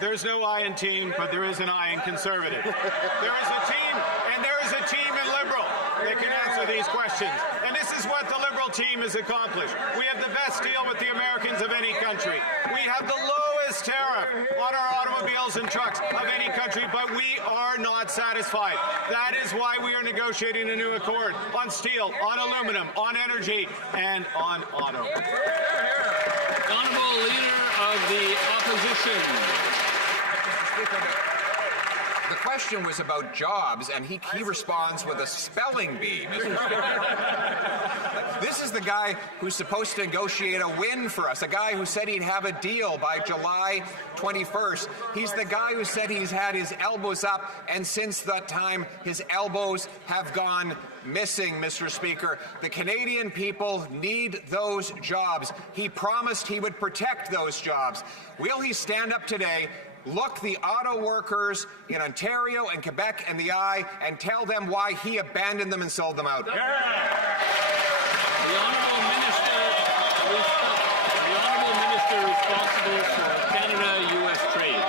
there's no I in team, but there is an I in Conservative. There is a team, and there is a team in Liberal that can answer these questions. And this is what the Liberal team has accomplished. We have the best deal with the Americans of any country. We have the lowest tariff on our automobiles and trucks of any country, but we are not satisfied. That is why we are negotiating a new accord on steel, on aluminum, on energy, and on auto. The Honourable Leader of the Opposition. The question was about jobs, and he responds with a spelling bee, Mr. Speaker. This is the guy who's supposed to negotiate a win for us, a guy who said he'd have a deal by July 21st. He's the guy who said he's had his elbows up, and since that time, his elbows have gone missing, Mr. Speaker. The Canadian people need those jobs. He promised he would protect those jobs. Will he stand up today, look the auto workers in Ontario and Quebec in the eye, and tell them why he abandoned them and sold them out? The Honourable Minister responsible for Canada-US trade.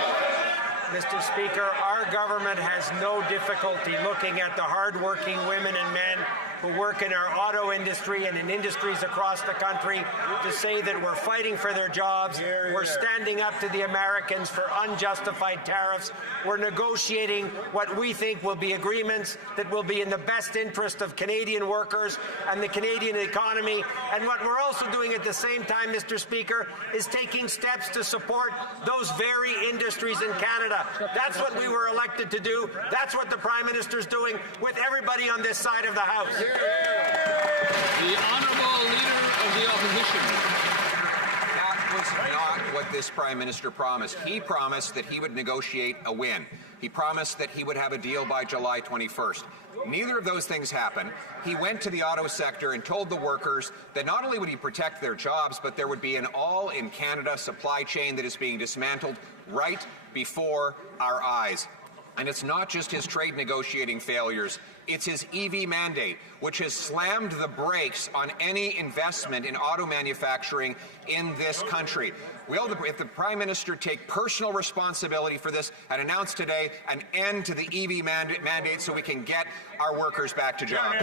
Mr. Speaker, our government has no difficulty looking at the hard-working women and men who work in our auto industry and in industries across the country to say that we're fighting for their jobs. We're standing up to the Americans for unjustified tariffs. We're negotiating what we think will be agreements that will be in the best interest of Canadian workers and the Canadian economy. And what we're also doing at the same time, Mr. Speaker, is taking steps to support those very industries in Canada. That's what we were elected to do. That's what the Prime Minister's doing with everybody on this side of the House. The Honourable Leader of the Opposition. That was not what this Prime Minister promised. He promised that he would negotiate a win. He promised that he would have a deal by July 21st. Neither of those things happened. He went to the auto sector and told the workers that not only would he protect their jobs, but there would be an all-in-Canada supply chain that is being dismantled right before our eyes. And it's not just his trade negotiating failures, it's his EV mandate, which has slammed the brakes on any investment in auto manufacturing in this country. If the Prime Minister take personal responsibility for this and announce today an end to the EV mandate so we can get our workers back to jobs.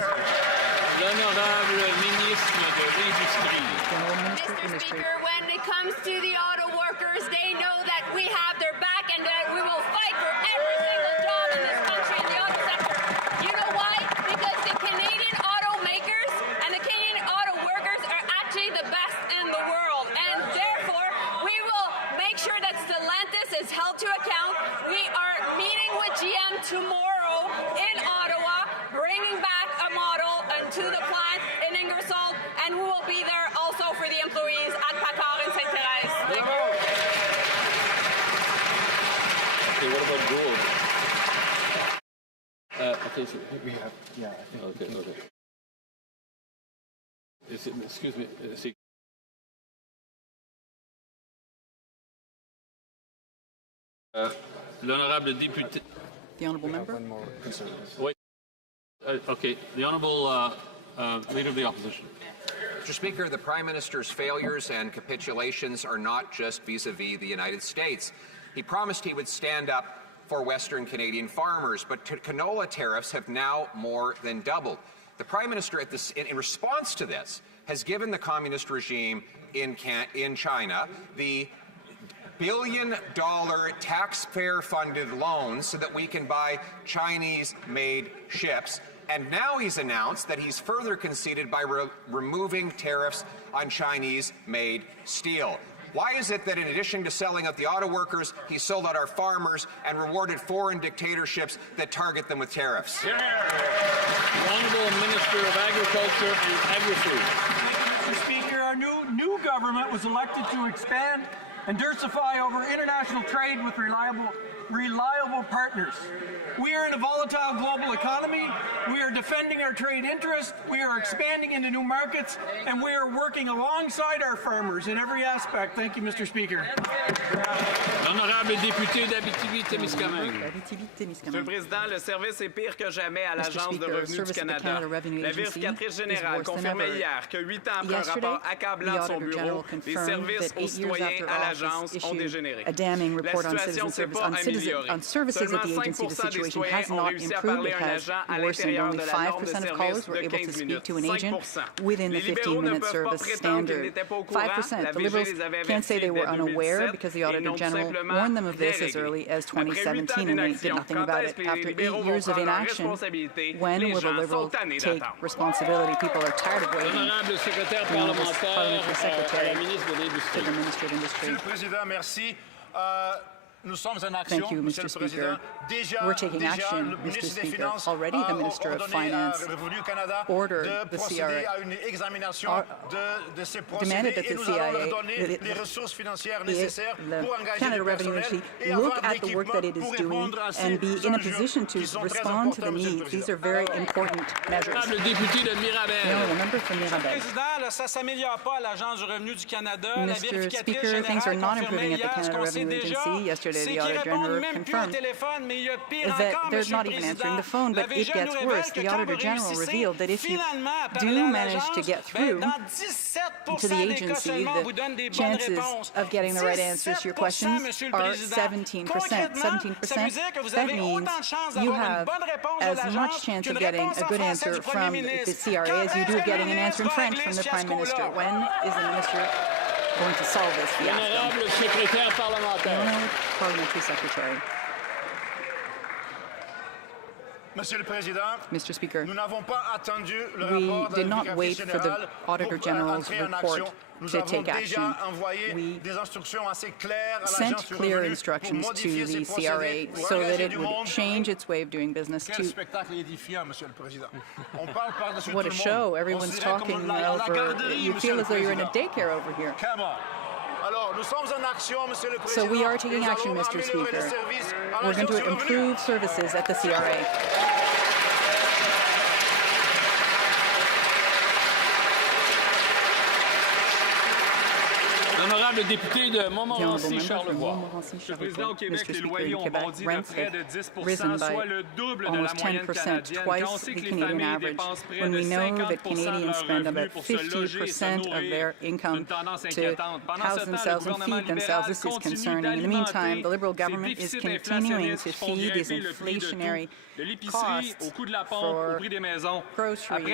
Mr. Speaker, when it comes to the auto workers, they know that we have their back and that we will fight for every single job in this country in the auto sector. You know why? Because the Canadian automakers and the Canadian auto workers are actually the best in the world, and therefore we will make sure that Stellantis is held to account. We are meeting with GM tomorrow in Ottawa, bringing back a model into the plant in Ingersoll, and we will be there also for the employees at Packard and Sainte-Thérèse. Thank you. Okay, what about gold? Okay, so we have, yeah, I think. Okay. Excuse me. L'honorable député. The honourable member. Wait. Okay, the honourable Leader of the Opposition. Mr. Speaker, the Prime Minister's failures and capitulations are not just vis-a-vis the United States. He promised he would stand up for Western Canadian farmers, but canola tariffs have now more than doubled. The Prime Minister, in response to this, has given the communist regime in China the billion-dollar taxpayer-funded loans so that we can buy Chinese-made ships. And now he's announced that he's further conceded by removing tariffs on Chinese-made steel. Why is it that in addition to selling out the auto workers, he sold out our farmers and rewarded foreign dictatorships that target them with tariffs? The Honourable Minister of Agriculture and Agri-Food. Mr. Speaker, our new government was elected to expand and diversify over international trade with reliable partners. We are in a volatile global economy. We are defending our trade interests. We are expanding into new markets, and we are working alongside our farmers in every aspect. Thank you, Mr. Speaker. L'honorable député d'Abitibi-Témiscamingue. Monsieur le Président, le service est pire que jamais à l'Agence de revenus du Canada. La vérificatrice générale confirmait hier que 8 ans après un rapport accablant de son bureau, les services aux citoyens à l'Agence ont dégénéré. La situation ne s'est pas améliorée. Seulement 5% des citoyens ont réussi à parler à un agent à l'intérieur de la norme de service de 15 minutes. 5%. Les libéraux ne peuvent pas prétendre qu'ils n'étaient pas au courant. La VG les avait avertis dès 2017 et n'ont simplement rien réglé. Après 8 ans d'inaction, quand est-ce que les libéraux vont prendre la responsabilité? Les gens sont tannés d'attendre. L'honorable secrétaire parlementaire, la ministre de l'Industrie. Monsieur le Président, merci. Nous sommes en action, Thank you, Monsieur Mr. le Speaker. Président. Déjà, We're taking action, le Mr. ministre des Speaker. Finances Already, the Minister of Finance ordered the procéder CRA à une examination de ces demanded procédés that et the nous allons leur CIA, donner les ressources financières nécessaires pour engager Canada du Revenue personnel Agency et avoir look at the work that it is pour doing répondre à ces and be in a enjeux position to qui sont très respond to the importants, Monsieur le needs. These Président. are very important measures. Le député de Mirabel. The honourable member from Monsieur le Mirabel. Président, là, ça ne s'améliore pas à l'Agence du revenu du Canada. La Mr. vérificatrice Speaker, things are générale not confirmait improving at the hier ce Canada qu'on sait Revenue déjà, Agency. Yesterday, yesterday, the Auditor General confirmed that they're not even answering the phone, but it gets worse. The Auditor General revealed that if you do manage to get through to the agency, the chances of getting the right answers to your questions are 17%. 17%, that means you have as much chance of getting a good answer from the CRA as you do of getting an answer in French from the Prime Minister. When is the Minister going to solve this fiasco? Honourable Parliamentary Secretary. Mr. Speaker, we did not wait for the Auditor General's report to take action. We sent clear instructions to the CRA so that it would change its way of doing business. What a show. Everyone's talking over. You feel as though you're in a daycare over here. So we are taking action, Mr. Speaker. We're going to improve services at the CRA. L'honorable député de Montmorency-Charlevoix. Le président au Québec, les loyers ont bondi de près de 10%, soit le double de la moyenne canadienne. Twice the Canadian average. When we know that Canadians spend about 50% of their income to house themselves and feed themselves, this is concerning. In the meantime, the Liberal government is continuing to feed these inflationary costs for groceries,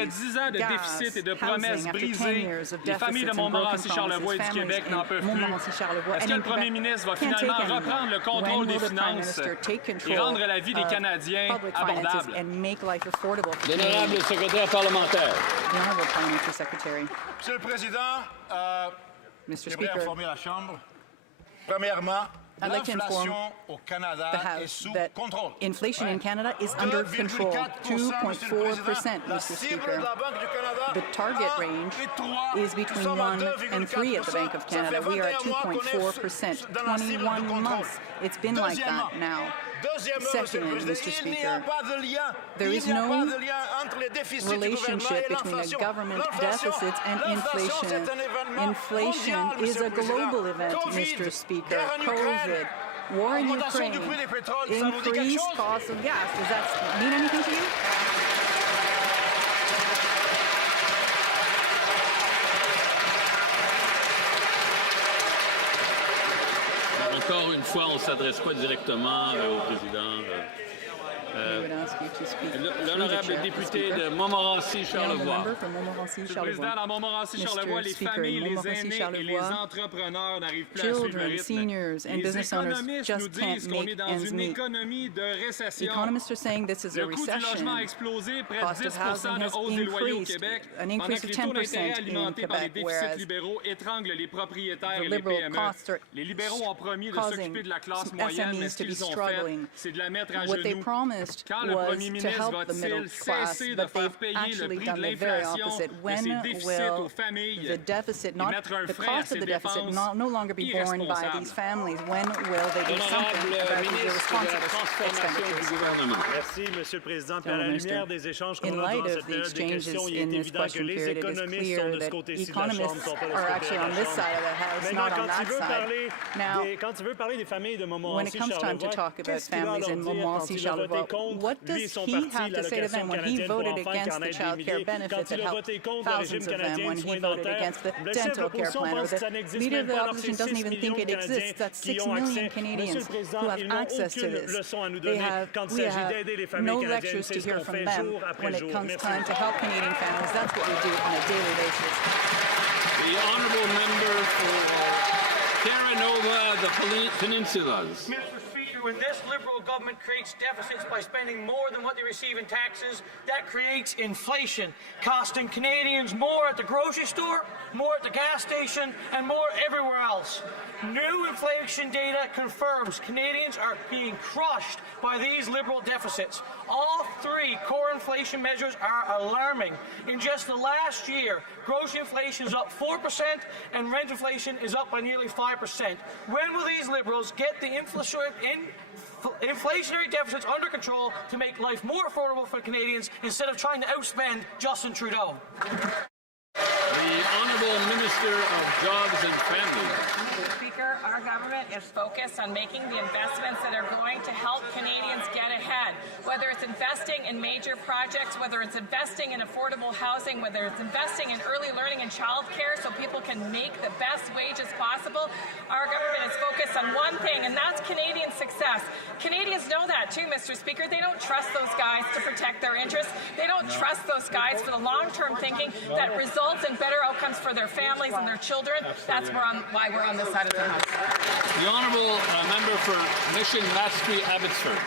gas, housing. After 10 years of deficits and broken promises, families in Montmorency-Charlevoix and in Quebec can't take anymore. When will the Prime Minister take control of public finances and make life affordable for L'honorable secrétaire parlementaire. the Honourable Parliamentary Secretary. Monsieur le Président, Mr. je voudrais Speaker, informer la Chambre. Premièrement, I'd like to inform the House that inflation in Canada is under control, 2.4%, Mr. Speaker. The target range is between 1 and 3 at the Bank of Canada. We are at 2.4%, 21 months. It's been like that now. Second, Mr. Speaker, there is no relationship between the government deficits and inflation. Inflation is a global event, Mr. Speaker. COVID, war in Ukraine, increased costs of gas. Does that mean anything to you? Encore une fois, on ne s'adresse pas directement au président. L'honorable député de Montmorency-Charlevoix. Le président de Montmorency-Charlevoix, les familles, les aînés et les entrepreneurs n'arrivent plus à suivre le rythme. Les économistes nous disent qu'on est dans une économie de récession. Le coût du logement a explosé, près de 10% de hausse des loyers au Québec, pendant que les taux d'intérêt alimentés par les déficits libéraux étranglent les propriétaires et les PME. Les libéraux ont promis de s'occuper de la classe moyenne, mais ce qu'ils ont fait, c'est de la mettre à genoux. Quand le premier ministre va-t-il cesser de faire payer le prix de l'inflation de ces déficits aux familles et mettre un frein à ces dépenses irresponsables? Merci, Monsieur le Président. Puis à la lumière des échanges qu'on a durant cette période de questions, il est évident que les économistes sont de ce côté-ci de la Chambre, sont pas de ce côté de la Chambre. Maintenant, quand tu veux parler des familles de Montmorency-Charlevoix, qu'est-ce qu'il a à leur dire quand il a voté contre? What does he have to say to them when he voted against the child care benefits that helped thousands of them, when he voted against the dental care plan, or the leader of the opposition doesn't even think it exists? That's 6 million Canadians who have access to this. We have no lectures to hear from them when it comes time to help Canadian families. That's what we do on a daily basis. The honourable member for Terranova, the Peninsulas. When this Liberal government creates deficits by spending more than what they receive in taxes, that creates inflation, costing Canadians more at the grocery store, more at the gas station, and more everywhere else. New inflation data confirms Canadians are being crushed by these Liberal deficits. All 3 core inflation measures are alarming. In just the last year, grocery inflation is up 4% and rent inflation is up by nearly 5%. When will these Liberals get the inflationary deficits under control to make life more affordable for Canadians instead of trying to outspend Justin Trudeau? The Honourable Minister of Jobs and Families. Mr. Speaker, our government is focused on making the investments that are going to help Canadians get ahead, whether it's investing in major projects, whether it's investing in affordable housing, whether it's investing in early learning and childcare so people can make the best wages possible. Our government is focused on one thing, and that's Canadian success. Canadians know that too, Mr. Speaker. They don't trust those guys to protect their interests. They don't trust those guys for the long-term thinking that results in better outcomes for their families and their children. That's why we're on this side of the House. The Honourable Member for Mission Matsqui Abbotsford.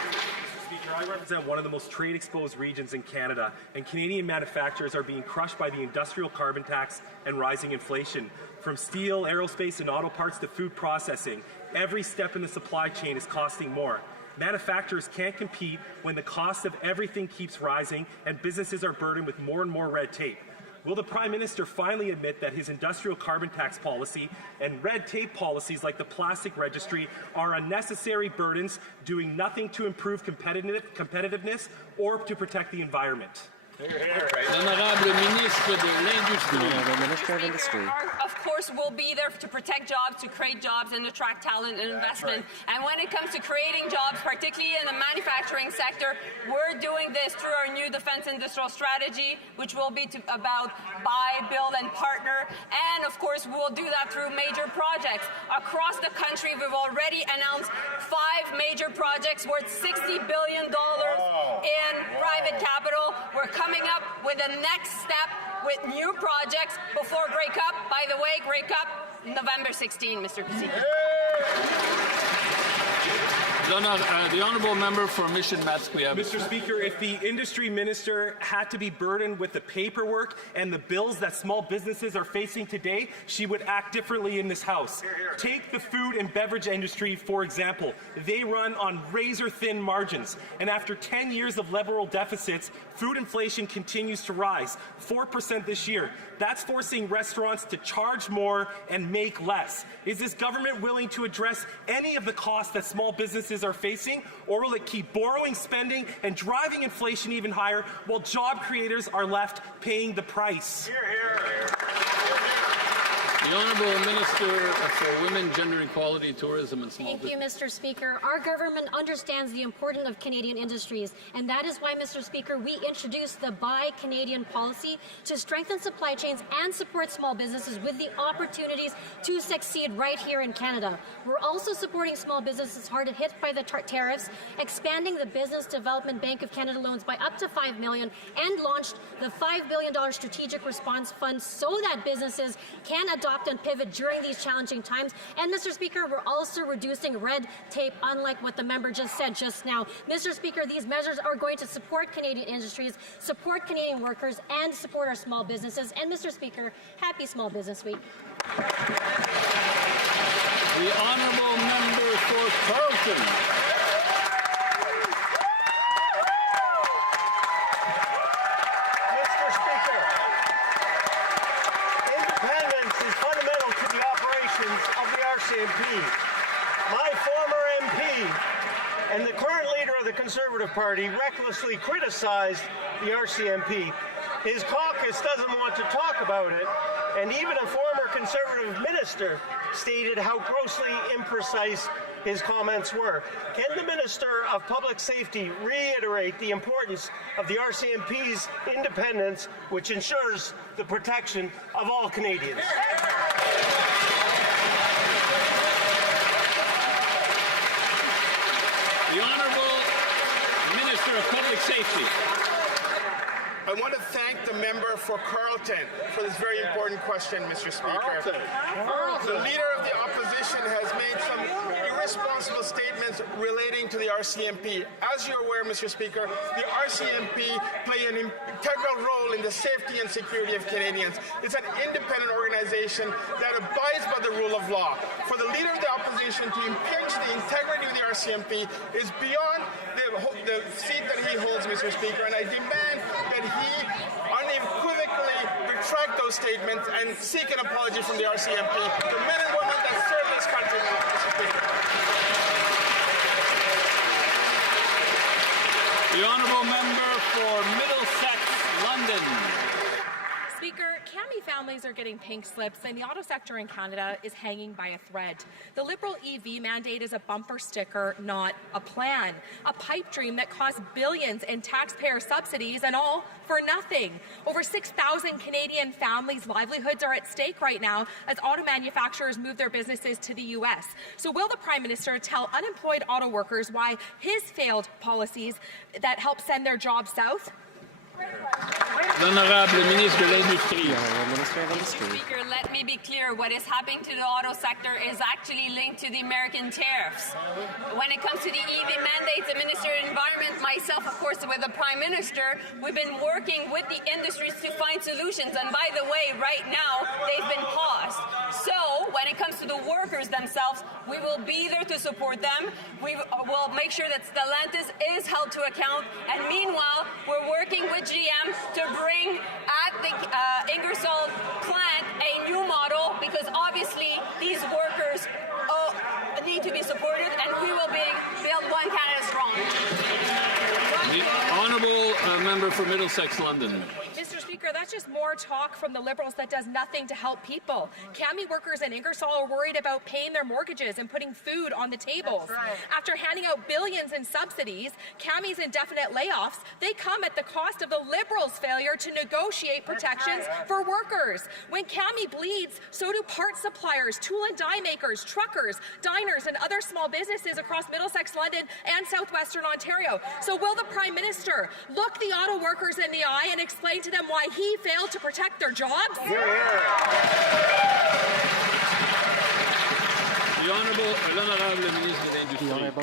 Speaker, I represent one of the most trade-exposed regions in Canada, and Canadian manufacturers are being crushed by the industrial carbon tax and rising inflation. From steel, aerospace, and auto parts to food processing, every step in the supply chain is costing more. Manufacturers can't compete when the cost of everything keeps rising and businesses are burdened with more and more red tape. Will the Prime Minister finally admit that his industrial carbon tax policy and red tape policies like the plastic registry are unnecessary burdens doing nothing to improve competitiveness or to protect the environment? L'Honorable Ministre de l'Industrie. Minister of Industry. Of course, we'll be there to protect jobs, to create jobs, and attract talent and investment. And when it comes to creating jobs, particularly in the manufacturing sector, we're doing this through our new defense industrial strategy, which will be about buy, build, and partner. And of course, we'll do that through major projects. Across the country, we've already announced 5 major projects worth $60 billion in private capital. We're coming up with the next step with new projects before Grey Cup. By the way, Grey Cup, November 16, Mr. Speaker. The Honourable Member for Mission Matsqui. Mr. Speaker, if the Industry Minister had to be burdened with the paperwork and the bills that small businesses are facing today, she would act differently in this House. Take the food and beverage industry, for example. They run on razor-thin margins, and after 10 years of liberal deficits, food inflation continues to rise, 4% this year. That's forcing restaurants to charge more and make less. Is this government willing to address any of the costs that small businesses are facing, or will it keep borrowing, spending, and driving inflation even higher while job creators are left paying the price? The Honourable Minister for Women, Gender Equality, Tourism and Small Business. Thank you, Mr. Speaker. Our government understands the importance of Canadian industries, and that is why, Mr. Speaker, we introduced the Buy Canadian policy to strengthen supply chains and support small businesses with the opportunities to succeed right here in Canada. We're also supporting small businesses hard hit by the tariffs, expanding the Business Development Bank of Canada loans by up to $5 million, and launched the $5 billion Strategic Response Fund so that businesses can adopt and pivot during these challenging times. And Mr. Speaker, we're also reducing red tape, unlike what the member just said just now. Mr. Speaker, these measures are going to support Canadian industries, support Canadian workers, and support our small businesses. And Mr. Speaker, happy Small Business Week. The Honourable Member for Carleton. My former MP and the current leader of the Conservative Party recklessly criticized the RCMP. His caucus doesn't want to talk about it, and even a former Conservative minister stated how grossly imprecise his comments were. Can the Minister of Public Safety reiterate the importance of the RCMP's independence, which ensures the protection of all Canadians? The Honourable Minister of Public Safety. I want to thank the member for Carleton for this very important question, Mr. Speaker. The Leader of the Opposition has made some irresponsible statements relating to the RCMP. As you're aware, Mr. Speaker, the RCMP play an integral role in the safety and security of Canadians. It's an independent organization that abides by the rule of law. For the Leader of the Opposition to impinge the integrity of the RCMP is beyond the seat that he holds, Mr. Speaker, and I demand that he unequivocally retract those statements and seek an apology from the RCMP, the men and women that serve this country, Mr. Speaker. The Honourable Member for Middlesex, London. Speaker, CAMI families are getting pink slips, and the auto sector in Canada is hanging by a thread. The Liberal EV mandate is a bumper sticker, not a plan. A pipe dream that costs billions in taxpayer subsidies, and all for nothing. Over 6,000 Canadian families' livelihoods are at stake right now as auto manufacturers move their businesses to the U.S. So will the Prime Minister tell unemployed auto workers why his failed policies that help send their jobs south? L'honorable ministre de l'Industrie. Mr. Speaker, let me be clear. What is happening to the auto sector is actually linked to the American tariffs. When it comes to the EV mandates, the Minister of Environment, myself, of course, with the Prime Minister, we've been working with the industries to find solutions. And by the way, right now, they've been paused. So when it comes to the workers themselves, we will be there to support them. We will make sure that Stellantis is held to account. And meanwhile, we're working with GM to bring at the Ingersoll plant a new model, because obviously these workers need to be supported, and we will build One Canada strong. The honourable member for Middlesex London. Mr. Speaker, that's just more talk from the Liberals that does nothing to help people. CAMI workers in Ingersoll are worried about paying their mortgages and putting food on the tables. Right. After handing out billions in subsidies, CAMI's indefinite layoffs, they come at the cost of the Liberals' failure to negotiate protections for workers. When CAMI bleeds, so do part suppliers, tool and die makers, truckers, diners, and other small businesses across Middlesex London and southwestern Ontario. So will the Prime Minister look the auto workers in the eye and explain to them why he failed to protect their jobs? The Honourable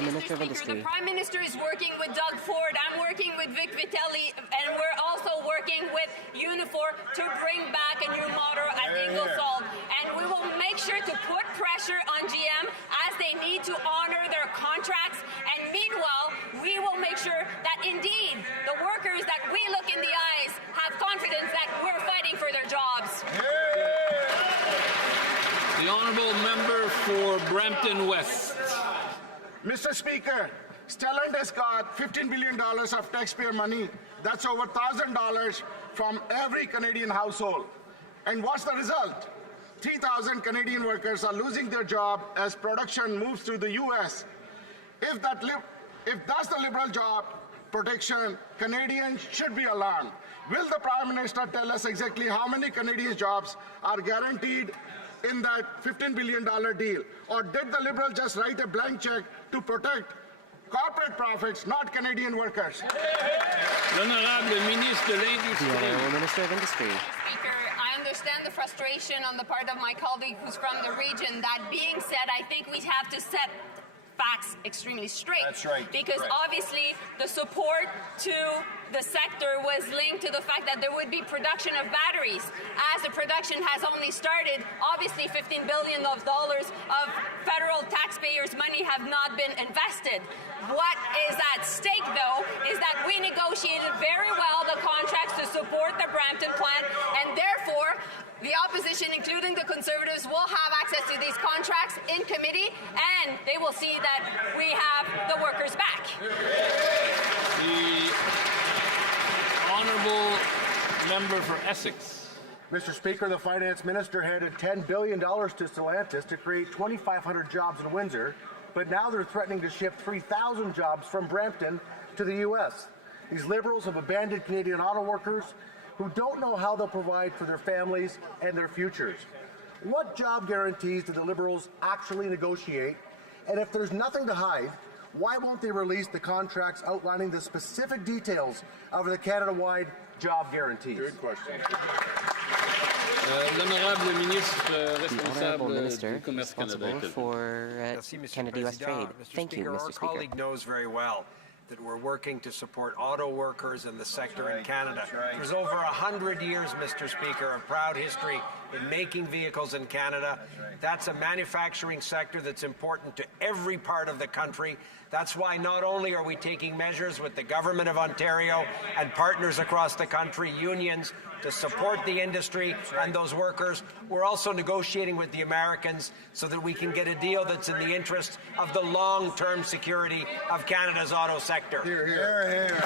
Minister of Industry. The Prime Minister is working with Doug Ford. I'm working with Vic Vitelli, and we're also working with Unifor to bring back a new model at Ingersoll. And we will make sure to put pressure on GM as they need to honor their contracts. And meanwhile, we will make sure that indeed the workers that we look in the eyes have confidence that we're fighting for their jobs. The honourable member for Brampton West. Mr. Speaker, Stellantis got $15 billion of taxpayer money. That's over $1,000 from every Canadian household. And what's the result? 3,000 Canadian workers are losing their job as production moves to the U.S. If that's the Liberal job protection, Canadians should be alarmed. Will the Prime Minister tell us exactly how many Canadian jobs are guaranteed in that $15 billion deal? Or did the Liberals just write a blank check to protect corporate profits, not Canadian workers? L'honorable ministre de l'Industrie. Speaker, I understand the frustration on the part of my colleague who's from the region. That being said, I think we have to set facts extremely straight. That's right. Because obviously the support to the sector was linked to the fact that there would be production of batteries. As the production has only started, obviously $15 billion of federal taxpayers' money have not been invested. What is at stake, though, is that we negotiated very well the contracts to support the Brampton plant, and therefore the opposition, including the Conservatives, will have access to these contracts in committee, and they will see that we have the workers back. The honourable member for Essex. Mr. Speaker, the Finance Minister handed $10 billion to Stellantis to create 2,500 jobs in Windsor, but now they're threatening to ship 3,000 jobs from Brampton to the U.S. These Liberals have abandoned Canadian auto workers who don't know how they'll provide for their families and their futures. What job guarantees do the Liberals actually negotiate? And if there's nothing to hide, why won't they release the contracts outlining the specific details of the Canada-wide job guarantees? Good question. L'honorable ministre Honourable responsable Minister du Commerce responsible Canada. for Canada-US trade. Thank you, Our Mr. Speaker. colleague knows very well that we're working to support auto workers and the sector in Canada. There's over 100 years, Mr. Speaker, of proud history in making vehicles in Canada. That's a manufacturing sector that's important to every part of the country. That's why not only are we taking measures with the Government of Ontario and partners across the country, unions, to support the industry and those workers, we're also negotiating with the Americans so that we can get a deal that's in the interest of the long-term security of Canada's auto sector.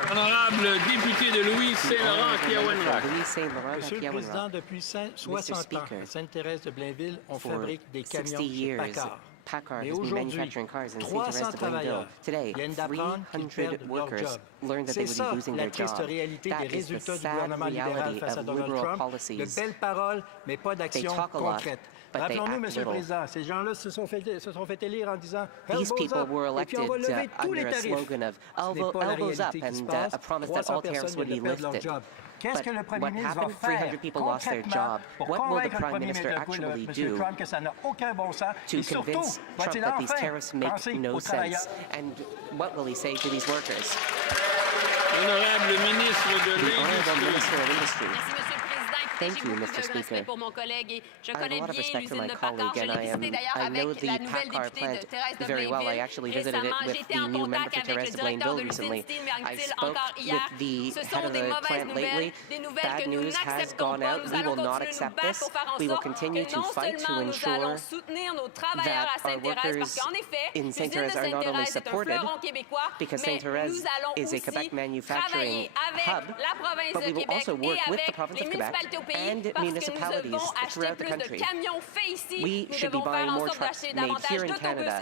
Honorable député de Louis Saint-Laurent, Kiawanrock. Monsieur le Président, depuis 60 ans, Sainte-Thérèse de Blainville, on fabrique des camions chez Packard. Packard has been manufacturing cars in Sainte-Thérèse de Blainville. Today, 300 workers learned that they would be losing their job. That is the sad reality of liberal policies. They talk a lot, but they act little. These people were elected under a slogan of elbows up and a promise that all tariffs would be lifted. But what happened? 300 people lost their job. What will the Prime Minister actually do to convince Trump that these tariffs make no sense? And what will he say to these workers? Honorable Ministre of Industry. Thank you, Mr. Speaker. I have a lot of respect for my colleague, and I know the Packard plant very well. I actually visited it with the new member for Thérèse de Blainville recently. I spoke with the head of the plant lately. Bad news has gone out. We will not accept this. We will continue to fight to ensure that our workers in Sainte-Thérèse are not only supported, because Sainte-Thérèse is a Quebec manufacturing hub, but we will also work with the province of Quebec and municipalities throughout the country. We should be buying more trucks made here in Canada.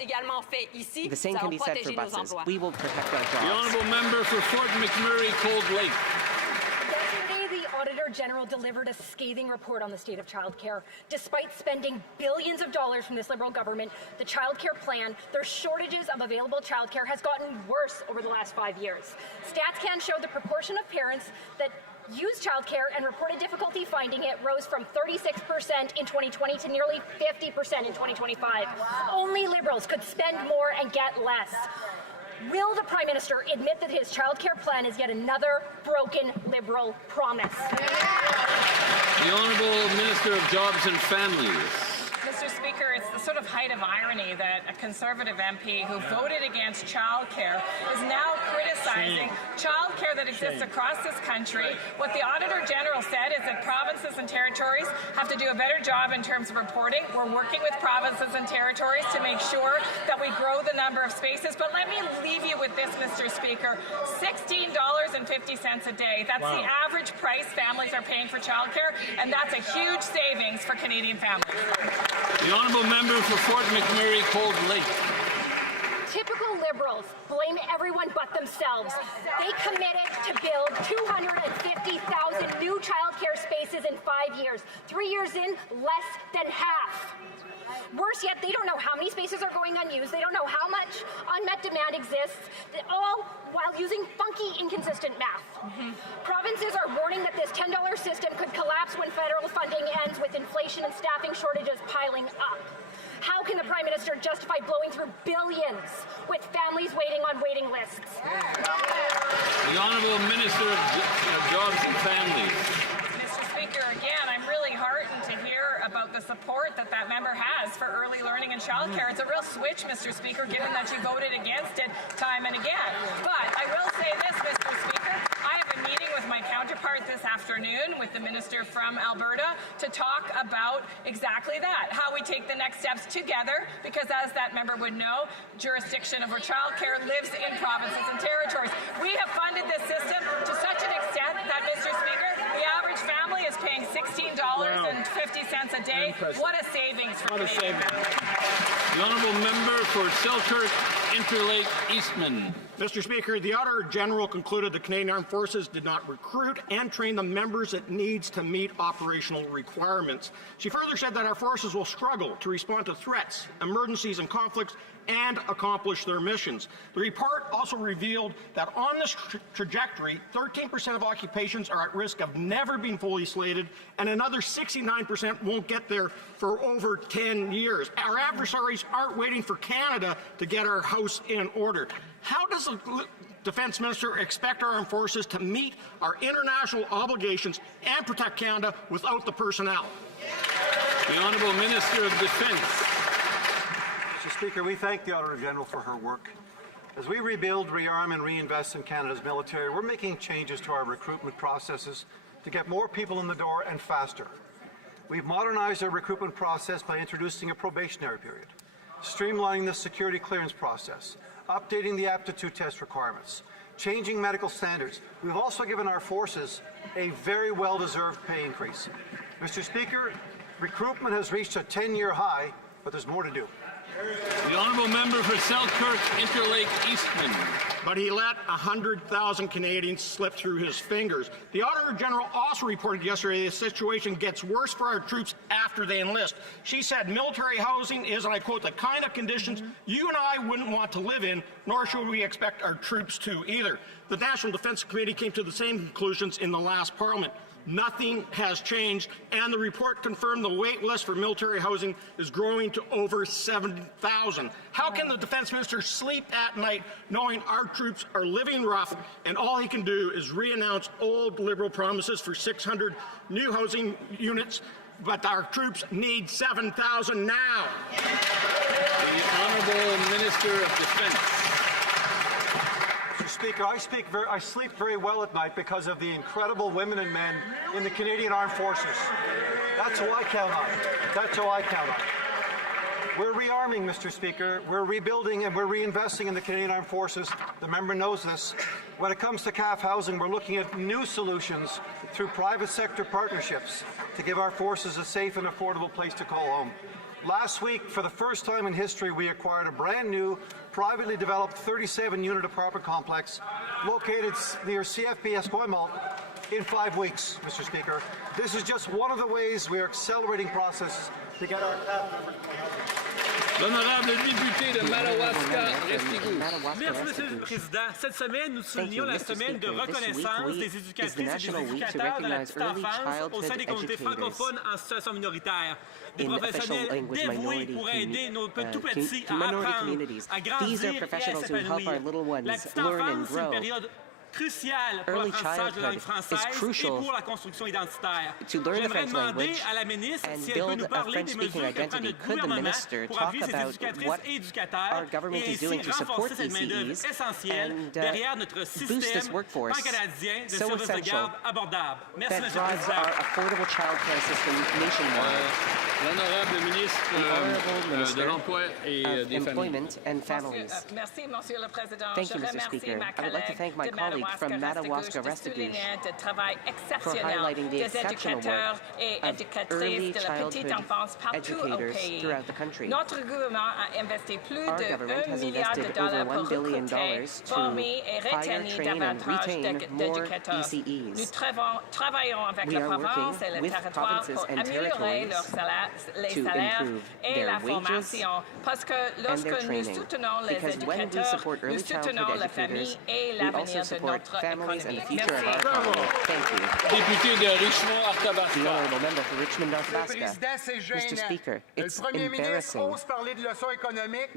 The same can be said for buses. We will protect our jobs. The Honourable Member for Fort McMurray, Cold Lake. Yesterday, the Auditor General delivered a scathing report on the state of childcare. Despite spending billions of dollars from this Liberal government, the childcare plan, their shortages of available childcare has gotten worse over the last 5 years. StatsCan showed the proportion of parents that used childcare and reported difficulty finding it rose from 36% in 2020 to nearly 50% in 2025. Only Liberals could spend more and get less. Will the Prime Minister admit that his childcare plan is yet another broken Liberal promise? The Honourable Minister of Jobs and Families. Mr. Speaker, it's the sort of height of irony that a Conservative MP who voted against childcare is now criticizing childcare that exists across this country. What the Auditor General said is that provinces and territories have to do a better job in terms of reporting. We're working with provinces and territories to make sure that we grow the number of spaces. But let me leave you with this, Mr. Speaker. $16.50 a day. That's the average price families are paying for childcare, and that's a huge savings for Canadian families. The Honourable Member for Fort McMurray, Cold Lake. Typical Liberals blame everyone but themselves. They committed to build 250,000 new childcare spaces in 5 years. 3 years in, less than half. Worse yet, they don't know how many spaces are going unused. They don't know how much unmet demand exists, all while using funky, inconsistent math. Provinces are warning that this $10 system could collapse when federal funding ends, with inflation and staffing shortages piling up. How can the Prime Minister justify blowing through billions with families waiting on waiting lists? The Honourable Minister of Jobs and Families. Mr. Speaker, again, I'm really heartened to hear about the support that member has for early learning and childcare. It's a real switch, Mr. Speaker, given that you voted against it time and again. But I will say this, Mr. Speaker, I have a meeting with my counterpart this afternoon with the Minister from Alberta to talk about exactly that, how we take the next steps together, because as that member would know, jurisdiction over childcare lives in provinces and territories. We have funded this system to such an extent that, Mr. Speaker, the average family is paying $16.50 a day. What a savings for Canadian families. The Honourable Member for Selkirk, Interlake, Eastman. Mr. Speaker, the Auditor General concluded the Canadian Armed Forces did not recruit and train the members it needs to meet operational requirements. She further said that our forces will struggle to respond to threats, emergencies, and conflicts and accomplish their missions. The report also revealed that on this trajectory, 13% of occupations are at risk of never being fully slated, and another 69% won't get there for over 10 years. Our adversaries aren't waiting for Canada to get our house in order. How does the Defence Minister expect our armed forces to meet our international obligations and protect Canada without the personnel? The Honourable Minister of Defence. Mr. Speaker, we thank the Auditor General for her work. As we rebuild, rearm and reinvest in Canada's military, we're making changes to our recruitment processes to get more people in the door and faster. We've modernized our recruitment process by introducing a probationary period, streamlining the security clearance process, updating the aptitude test requirements, changing medical standards. We've also given our forces a very well-deserved pay increase. Mr. Speaker, recruitment has reached a 10-year high, but there's more to do. The Honourable Member for Selkirk, Interlake Eastman. But he let 100,000 Canadians slip through his fingers. The Auditor General also reported yesterday the situation gets worse for our troops after they enlist. She said military housing is, and I quote, the kind of conditions you and I wouldn't want to live in, nor should we expect our troops to either. The National Defence Committee came to the same conclusions in the last Parliament. Nothing has changed, and the report confirmed the wait list for military housing is growing to over 7,000. How can the Defence Minister sleep at night knowing our troops are living rough and all he can do is re-announce old Liberal promises for 600 new housing units, but our troops need 7,000 now? The Honourable Minister of Defence. Mr. Speaker, I sleep very well at night because of the incredible women and men in the Canadian Armed Forces. That's who I count on. That's who I count on. We're rearming, Mr. Speaker. We're rebuilding and we're reinvesting in the Canadian Armed Forces. The member knows this. When it comes to CAF housing, we're looking at new solutions through private sector partnerships to give our forces a safe and affordable place to call home. Last week, for the first time in history, we acquired a brand new, privately developed 37-unit apartment complex located near CFB Esquimalt in 5 weeks, Mr. Speaker. This is just one of the ways we are accelerating processes to get our CAF members. L'honorable député de Madawaska-Restigouche. Merci, Monsieur le Président. Cette semaine, nous soulignons la semaine de reconnaissance des éducatrices et des éducateurs de la petite enfance au sein des communautés francophones en situation minoritaire. Des professionnels dévoués pour aider nos tout petits à apprendre, à grandir et à s'épanouir. La petite enfance, c'est une période crucial pour l'apprentissage de la langue française et pour la construction identitaire. J'aimerais demander à la ministre si elle peut nous parler des mesures que prend notre gouvernement pour appuyer ces éducatrices et éducateurs et ainsi renforcer cette main-d'œuvre essentielle derrière notre système pan-canadien de services de garde abordables. Merci, M. le Président. L'honorable ministre de l'Emploi et des Familles. Merci, Monsieur le Président. Thank you, Mr. Speaker. I would like to thank my colleague from Madawaska-Restigouche for highlighting the exceptional work of early childhood educators throughout the country. Our government has invested over $1 billion to hire, train, and retain more ECEs. We are working with provinces and territories to improve their wages and their training, because when we support early childhood educators, we also support families and the future of our economy. Thank you. Député de Richmond-Arthabasca. The Honourable Member for Richmond-Arthabasca. Mr. Speaker, it's embarrassing.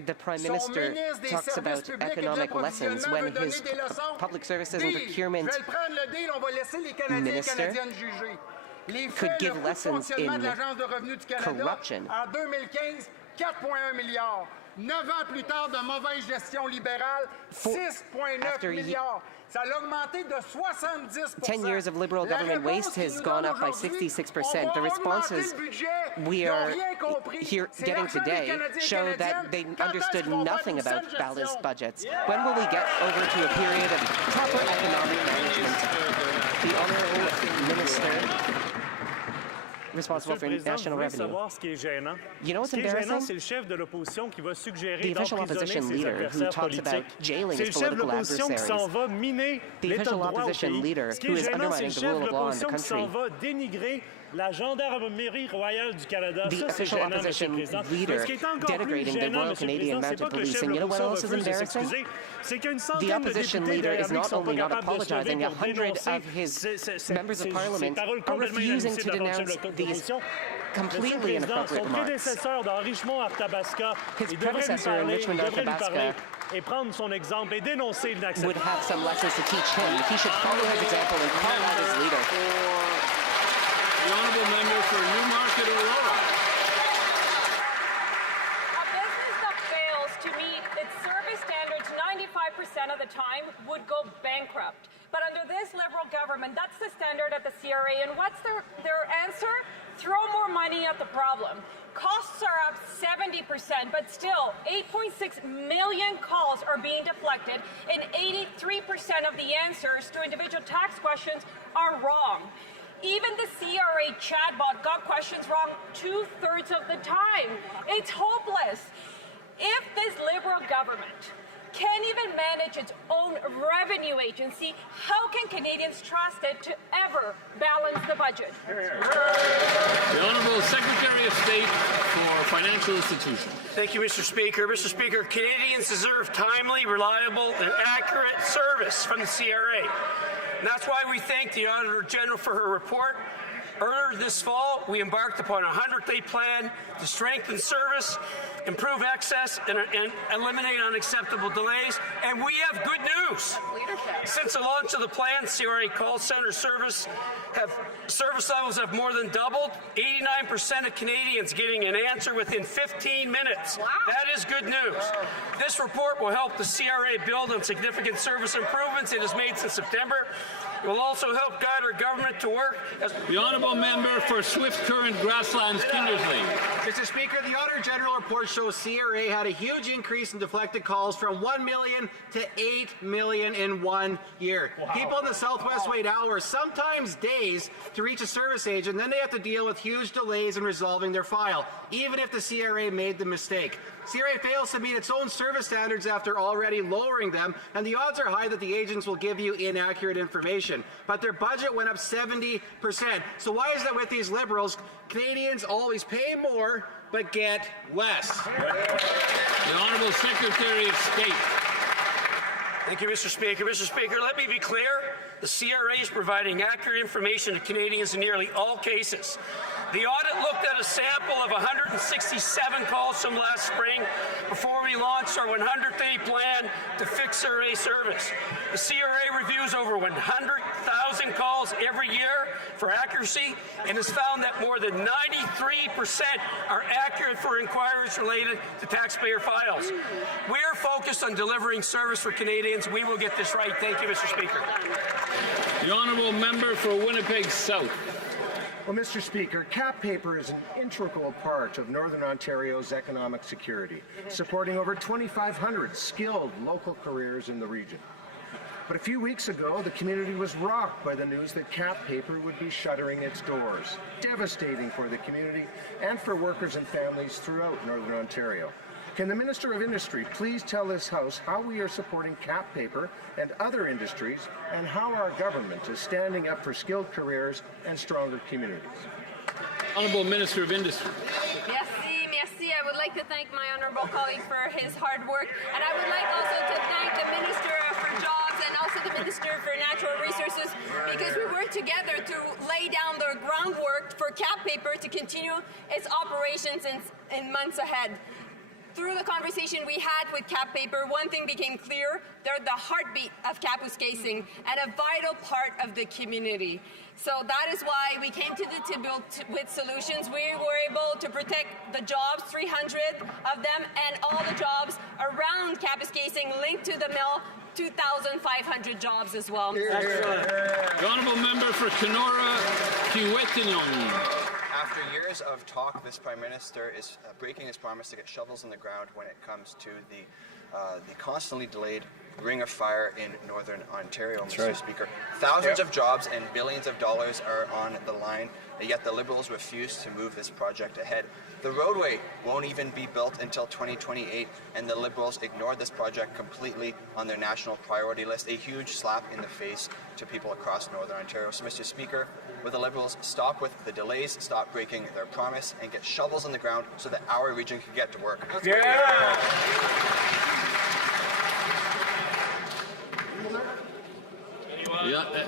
The Prime Minister talks about economic lessons when his public services and procurement minister could give lessons in corruption. 4,1 milliards. 9 ans plus tard de mauvaise gestion libérale, 6,9 milliards. Ça a augmenté de 70%. 10 years of Liberal government waste has gone up by 66%. The responses we are here getting today show that they understood nothing about balanced budgets. When will we get over to a period of proper economic management? The Honourable Minister responsible for national revenue. You know what's embarrassing? The official opposition leader who talks about jailing his political adversaries. The official opposition leader who is undermining the rule of law in the country. The official opposition leader denigrating the Royal Canadian Mounted Police. And you know what else is embarrassing? The opposition leader is not only not apologizing, 100 of his members of parliament are refusing to denounce these completely inappropriate remarks. His predecessor in Richmond-Arthabasca would have some lessons to teach him. He should follow his example and call out his leader. The Honourable Member for Newmarket Aurora. of the time would go bankrupt. But under this Liberal government, that's the standard at the CRA. And what's their answer? Throw more money at the problem. Costs are up 70%, but still 8.6 million calls are being deflected, and 83% of the answers to individual tax questions are wrong. Even the CRA chatbot got questions wrong 2/3 of the time. It's hopeless. If this Liberal government can't even manage its own revenue agency, how can Canadians trust it to ever balance the budget? The Honourable Secretary of State for Financial Institutions. Thank you, Mr. Speaker. Mr. Speaker, Canadians deserve timely, reliable, and accurate service from the CRA. And that's why we thank the Auditor General for her report. Earlier this fall, we embarked upon a 100-day plan to strengthen service, improve access, and eliminate unacceptable delays. And we have good news. Since the launch of the plan, CRA call center service levels have more than doubled. 89% of Canadians getting an answer within 15 minutes. Wow. That is good news. This report will help the CRA build on significant service improvements it has made since September. It will also help guide our government to work. The Honourable Member for Swift Current Grasslands Kindersley. Mr. Speaker, the Auditor General report shows CRA had a huge increase in deflected calls from 1 million to 8 million in 1 year. Wow. People in the Southwest wait hours, sometimes days, to reach a service agent, and then they have to deal with huge delays in resolving their file, even if the CRA made the mistake. CRA fails to meet its own service standards after already lowering them, and the odds are high that the agents will give you inaccurate information. But their budget went up 70%. So why is that with these Liberals? Canadians always pay more, but get less. The Honourable Secretary of State. Thank you, Mr. Speaker. Mr. Speaker, let me be clear. The CRA is providing accurate information to Canadians in nearly all cases. The audit looked at a sample of 167 calls from last spring before we launched our 100-day plan to fix CRA service. The CRA reviews over 100,000 calls every year for accuracy and has found that more than 93% are accurate for inquiries related to taxpayer files. We are focused on delivering service for Canadians. We will get this right. Thank you, Mr. Speaker. The Honourable Member for Winnipeg South. Well, Mr. Speaker, cap paper is an integral part of Northern Ontario's economic security, supporting over 2,500 skilled local careers in the region. But a few weeks ago, the community was rocked by the news that cap paper would be shuttering its doors, devastating for the community and for workers and families throughout Northern Ontario. Can the Minister of Industry please tell this House how we are supporting cap paper and other industries, and how our government is standing up for skilled careers and stronger communities? Honourable Minister of Industry. Merci. I would like to thank my honourable colleague for his hard work, and I would like also to thank the Minister for Jobs and also the Minister for Natural Resources, because we work together to lay down the groundwork for cap paper to continue its operations in months ahead. Through the conversation we had with cap paper, one thing became clear: they're the heartbeat of Kapuskasing and a vital part of the community. So that is why we came to the table with solutions. We were able to protect the jobs, 300 of them, and all the jobs around Kapuskasing linked to the mill, 2,500 jobs as well. The Honourable Member for Kenora Kiwetanong. After years of talk, this Prime Minister is breaking his promise to get shovels in the ground when it comes to the constantly delayed Ring of Fire in Northern Ontario, Mr. Speaker. Thousands of jobs and billions of dollars are on the line, yet the Liberals refuse to move this project ahead. The roadway won't even be built until 2028, and the Liberals ignored this project completely on their national priority list, a huge slap in the face to people across Northern Ontario. So, Mr. Speaker, will the Liberals stop with the delays, stop breaking their promise, and get shovels in the ground so that our region can get to work?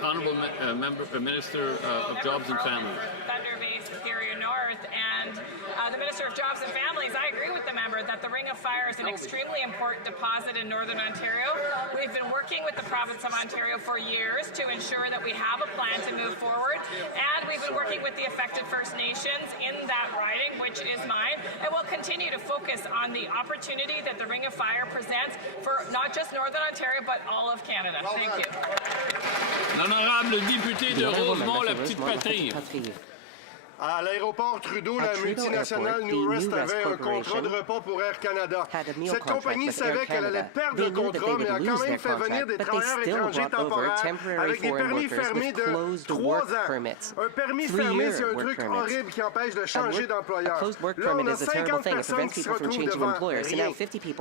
Honourable Minister of Jobs and Families. Thunder Bay, Superior North, and the Minister of Jobs and Families. I agree with the member. member that the Ring of Fire is an extremely important deposit in Northern Ontario. We've been working with the province of Ontario for years to ensure that we have a plan to move forward, and we've been working with the affected First Nations in that riding, which is mine, and we'll continue to focus on the opportunity that the Ring of Fire presents for not just Northern Ontario, but all of Canada. Thank you. L'honorable député de Rosemont, la petite patrie. À l'aéroport Trudeau, la multinationale New West avait un contrat de repas pour Air Canada. Cette compagnie savait qu'elle allait perdre le contrat, mais a quand même fait venir des travailleurs étrangers temporaires avec des permis fermés de 3 ans. Un permis fermé, c'est un truc horrible qui empêche de changer d'employeur. Là, on a 50 personnes qui se retrouvent devant rien. Ils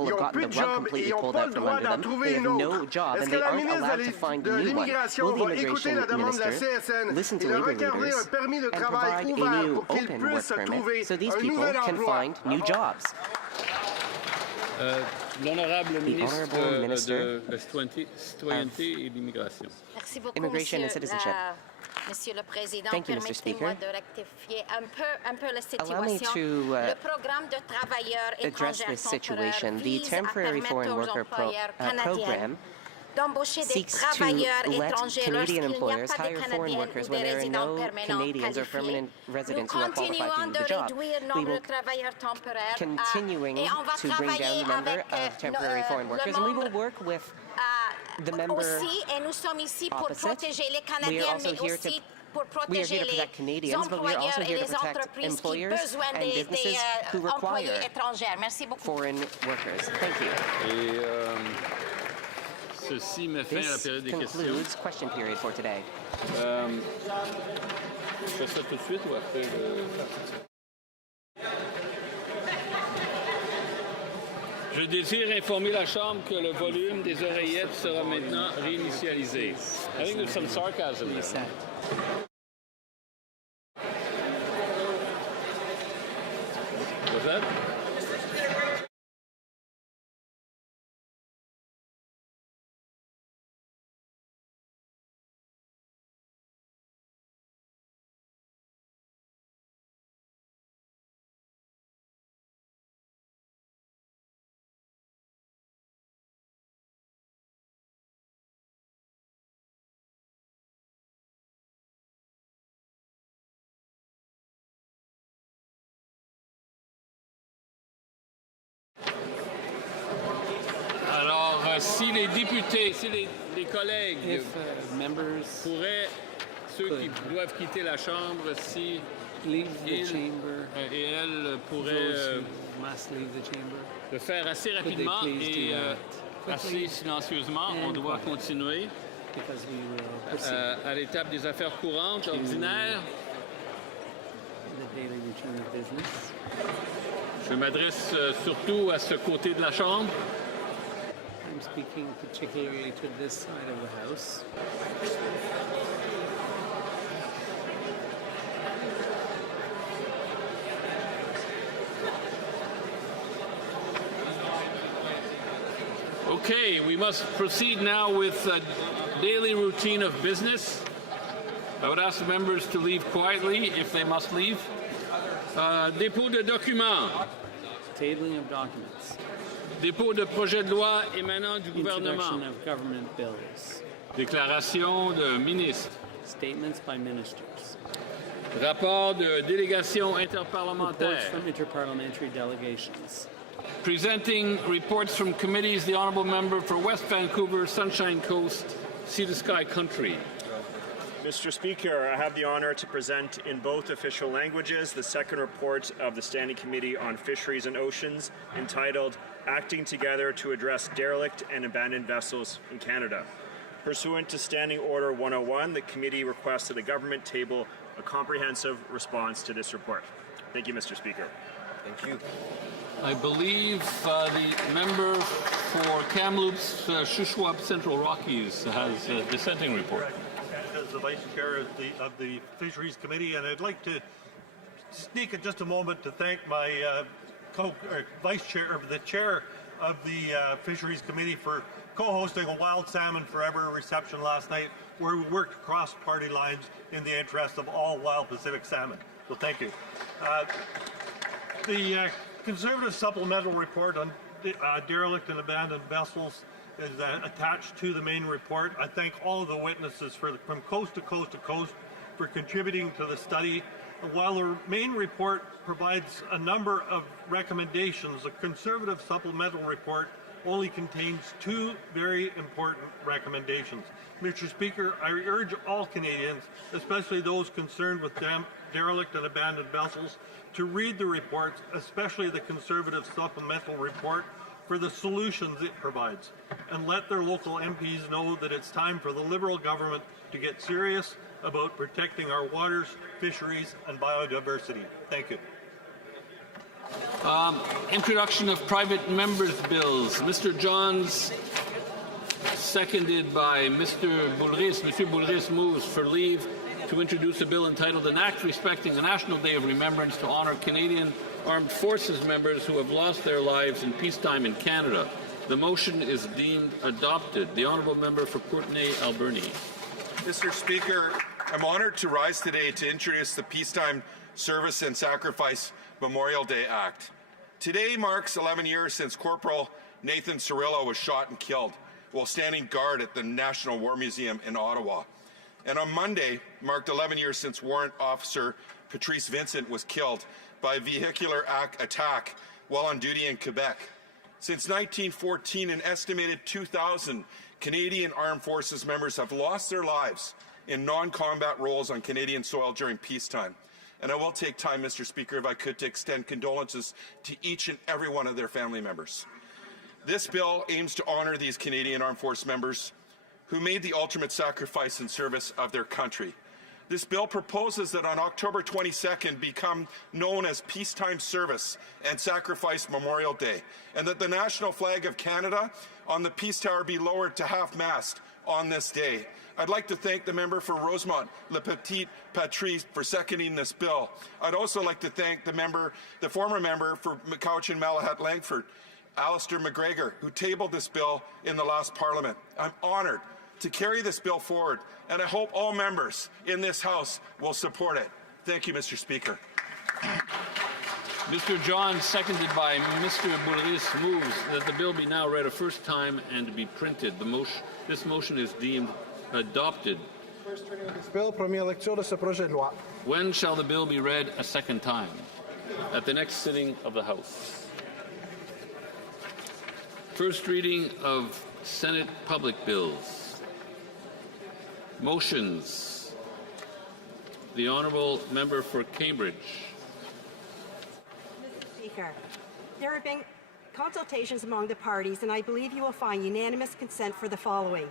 n'ont plus de job et ils n'ont pas le droit d'en trouver une autre. Est-ce que la ministre de l'Immigration va écouter la demande de la CSN et leur accorder un permis de travail ouvert pour qu'ils puissent trouver un nouvel emploi? L'honorable ministre de la Citoyenneté et de l'Immigration. Merci beaucoup, Monsieur le Président. Permettez-moi de rectifier un peu la situation. Le programme de travailleurs étrangers temporaires vise à permettre aux employeurs canadiens d'embaucher des travailleurs étrangers lorsqu'il n'y a pas de Canadiens ou des résidents permanents qualifiés. Nous continuons de réduire le nombre de travailleurs temporaires et on va travailler avec aussi, et nous sommes ici pour protéger les Canadiens, mais aussi pour protéger les employeurs et les entreprises qui ont besoin des employés étrangers. Merci beaucoup. Ceci met fin à la période des questions. Je fais ça tout de suite ou après Je désire informer la Chambre que le volume des oreillettes sera maintenant réinitialisé. I think there's some sarcasm there. What's that? Si les députés, si les collègues pourraient, ceux qui doivent quitter la Chambre, si ils et elles pourraient le faire assez rapidement et assez silencieusement, on doit continuer à l'étape des affaires courantes, ordinaires. Je m'adresse surtout à ce côté de la Chambre. I'm speaking particularly to this side of the House. Okay, we must proceed now with a daily routine of business. I would ask the members to leave quietly if they must leave. Dépôt de documents. Tabling of documents. Dépôt de projet de loi émanant du gouvernement. Of government bills. Déclaration de ministre. Statements by ministers. Rapport de délégation interparlementaire. Reports from interparliamentary delegations. Presenting reports from committees, the Honourable Member for West Vancouver, Sunshine Coast, Sea to Sky Country. Mr. Speaker, I have the honour to present in both official languages the second report of the Standing Committee on Fisheries and Oceans, entitled Acting Together to Address Derelict and Abandoned Vessels in Canada. Pursuant to Standing Order 101, the committee requests that the government table a comprehensive response to this report. Thank you, Mr. Speaker. Thank you. I believe the member for Kamloops, Shuswap Central Rockies has a dissenting report. As the Vice Chair of the Fisheries Committee, and I'd like to sneak in just a moment to thank my Vice Chair, or the Chair of the Fisheries Committee, for co-hosting a Wild Salmon Forever reception last night, where we worked across party lines in the interest of all wild Pacific salmon. So thank you. The Conservative supplemental report on derelict and abandoned vessels is attached to the main report. I thank all of the witnesses from coast to coast to coast for contributing to the study. While the main report provides a number of recommendations, the Conservative supplemental report only contains two very important recommendations. Mr. Speaker, I urge all Canadians, especially those concerned with derelict and abandoned vessels, to read the reports, especially the Conservative supplemental report, for the solutions it provides, and let their local MPs know that it's time for the Liberal government to get serious about protecting our waters, fisheries, and biodiversity. Thank you. Introduction of private members' bills. Mr. Johns, seconded by Mr. Boulris. Mr. Boulris moves for leave to introduce a bill entitled An Act Respecting the National Day of Remembrance to honor Canadian Armed Forces members who have lost their lives in peacetime in Canada. The motion is deemed adopted. The Honourable Member for Courtenay-Alberni. Mr. Speaker, I'm honoured to rise today to introduce the Peacetime Service and Sacrifice Memorial Day Act. Today marks 11 years since Corporal Nathan Cirillo was shot and killed while standing guard at the National War Museum in Ottawa. And on Monday marked 11 years since Warrant Officer Patrice Vincent was killed by a vehicular attack while on duty in Quebec. Since 1914, an estimated 2,000 Canadian Armed Forces members have lost their lives in non-combat roles on Canadian soil during peacetime. And I will take time, Mr. Speaker, if I could, to extend condolences to each and every one of their family members. This bill aims to honor these Canadian Armed Force members who made the ultimate sacrifice in service of their country. This bill proposes that on October 22nd become known as Peacetime Service and Sacrifice Memorial Day, and that the national flag of Canada on the Peace Tower be lowered to half-mast on this day. I'd like to thank the member for Rosemont Le Petit Patrice for seconding this bill. I'd also like to thank the former member for Cowichan Malahat Langford, Alistair McGregor, who tabled this bill in the last Parliament. I'm honoured to carry this bill forward, and I hope all members in this House will support it. Thank you, Mr. Speaker. Mr. John, seconded by Mr. Boulris, moves that the bill be now read a first time and to be printed. This motion is deemed adopted. First reading of this bill, première lecture de ce projet de loi. When shall the bill be read a second time? At the next sitting of the House. First reading of Senate public bills. Motions. The Honourable Member for Cambridge. Mr. Speaker, there have been consultations among the parties, and I believe you will find unanimous consent for the following: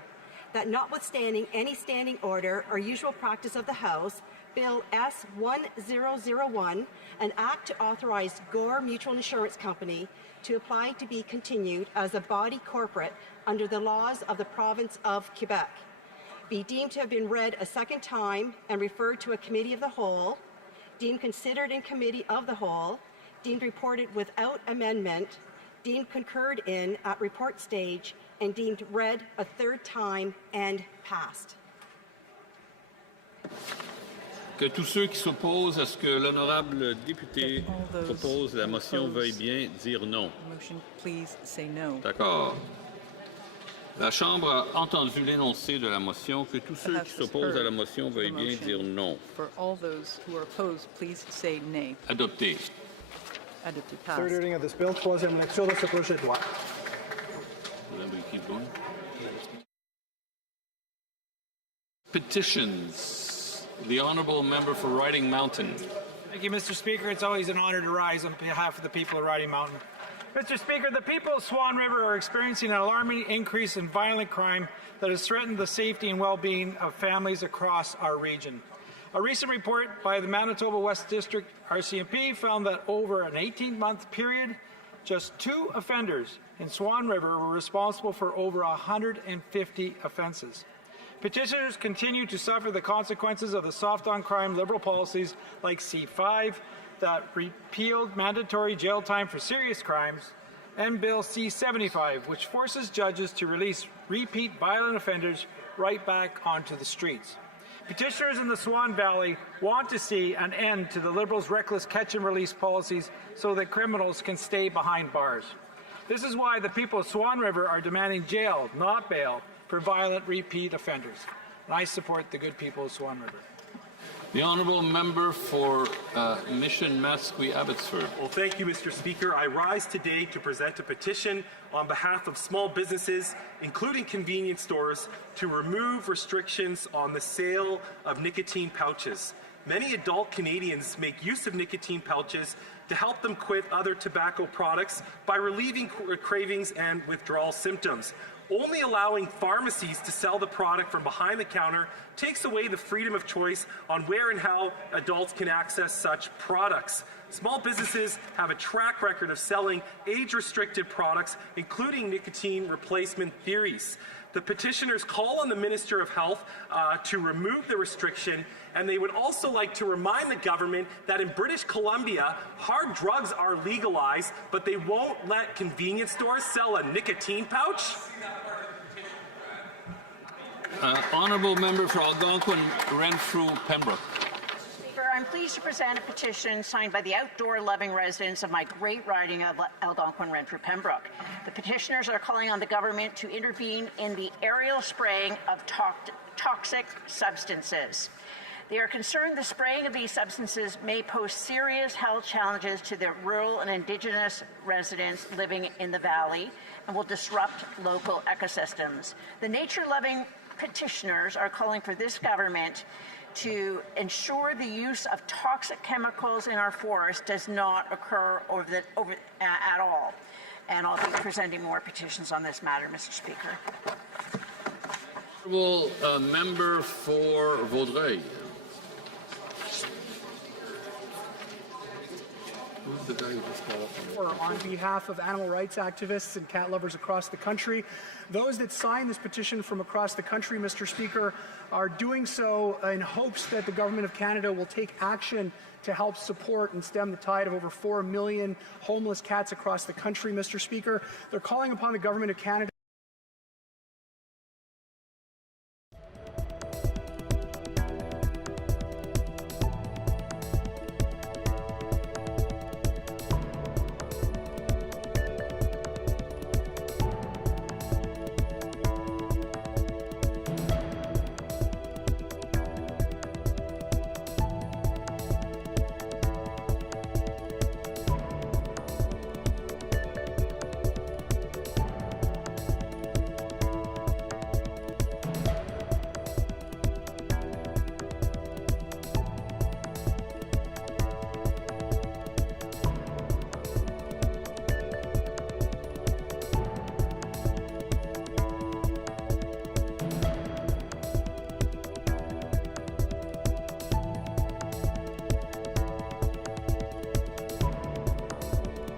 that notwithstanding any standing order or usual practice of the House, Bill S-1001, an act to authorize Gore Mutual Insurance Company to apply to be continued as a body corporate under the laws of the province of Quebec, be deemed to have been read a second time and referred to a committee of the whole, deemed considered in committee of the whole, deemed reported without amendment, deemed concurred in at report stage, and deemed read a third time and passed. Que tous ceux qui s'opposent à ce que l'honorable député propose la motion veuillent bien dire non. Motion, please say no. D'accord. La Chambre a entendu l'énoncé de la motion. Que tous ceux qui s'opposent à la motion veuillent bien dire non. For all those who are opposed, please say nay. Adopté. Adopté. Passed. Third reading of this bill, troisième lecture de ce projet de loi. Petitions. The Honourable Member for Riding Mountain. Thank you, Mr. Speaker. It's always an honor to rise on behalf of the people of Riding Mountain. Mr. Speaker, the people of Swan River are experiencing an alarming increase in violent crime that has threatened the safety and well-being of families across our region. A recent report by the Manitoba West District RCMP found that over an 18-month period, just 2 offenders in Swan River were responsible for over 150 offences. Petitioners continue to suffer the consequences of the soft-on-crime Liberal policies like C5 that repealed mandatory jail time for serious crimes, and Bill C75, which forces judges to release repeat violent offenders right back onto the streets. Petitioners in the Swan Valley want to see an end to the Liberals' reckless catch-and-release policies so that criminals can stay behind bars. This is why the people of Swan River are demanding jail, not bail, for violent repeat offenders. And I support the good people of Swan River. The honourable member for Mission Mascui Abbotsford. Well, thank you, Mr. Speaker. I rise today to present a petition on behalf of small businesses, including convenience stores, to remove restrictions on the sale of nicotine pouches. Many adult Canadians make use of nicotine pouches to help them quit other tobacco products by relieving cravings and withdrawal symptoms. Only allowing pharmacies to sell the product from behind the counter takes away the freedom of choice on where and how adults can access such products. Small businesses have a track record of selling age-restricted products, including nicotine replacement theories. The petitioners call on the Minister of Health to remove the restriction, and they would also like to remind the government that in British Columbia, hard drugs are legalized, but they won't let convenience stores sell a nicotine pouch. Honourable member for Algonquin, Renfrew, Pembroke. Speaker, I'm pleased to present a petition signed by the outdoor-loving residents of my great riding of Algonquin, Renfrew, Pembroke. The petitioners are calling on the government to intervene in the aerial spraying of toxic substances. They are concerned the spraying of these substances may pose serious health challenges to the rural and Indigenous residents living in the valley and will disrupt local ecosystems. The nature-loving petitioners are calling for this government to ensure the use of toxic chemicals in our forests does not occur at all. And I'll be presenting more petitions on this matter, Mr. Speaker. Honourable member for Vaudreuil. Who's the guy who just got up? On behalf of animal rights activists and cat lovers across the country, those that signed this petition from across the country, Mr. Speaker, are doing so in hopes that the Government of Canada will take action to help support and stem the tide of over 4 million homeless cats across the country, Mr. Speaker. They're calling upon the Government of Canada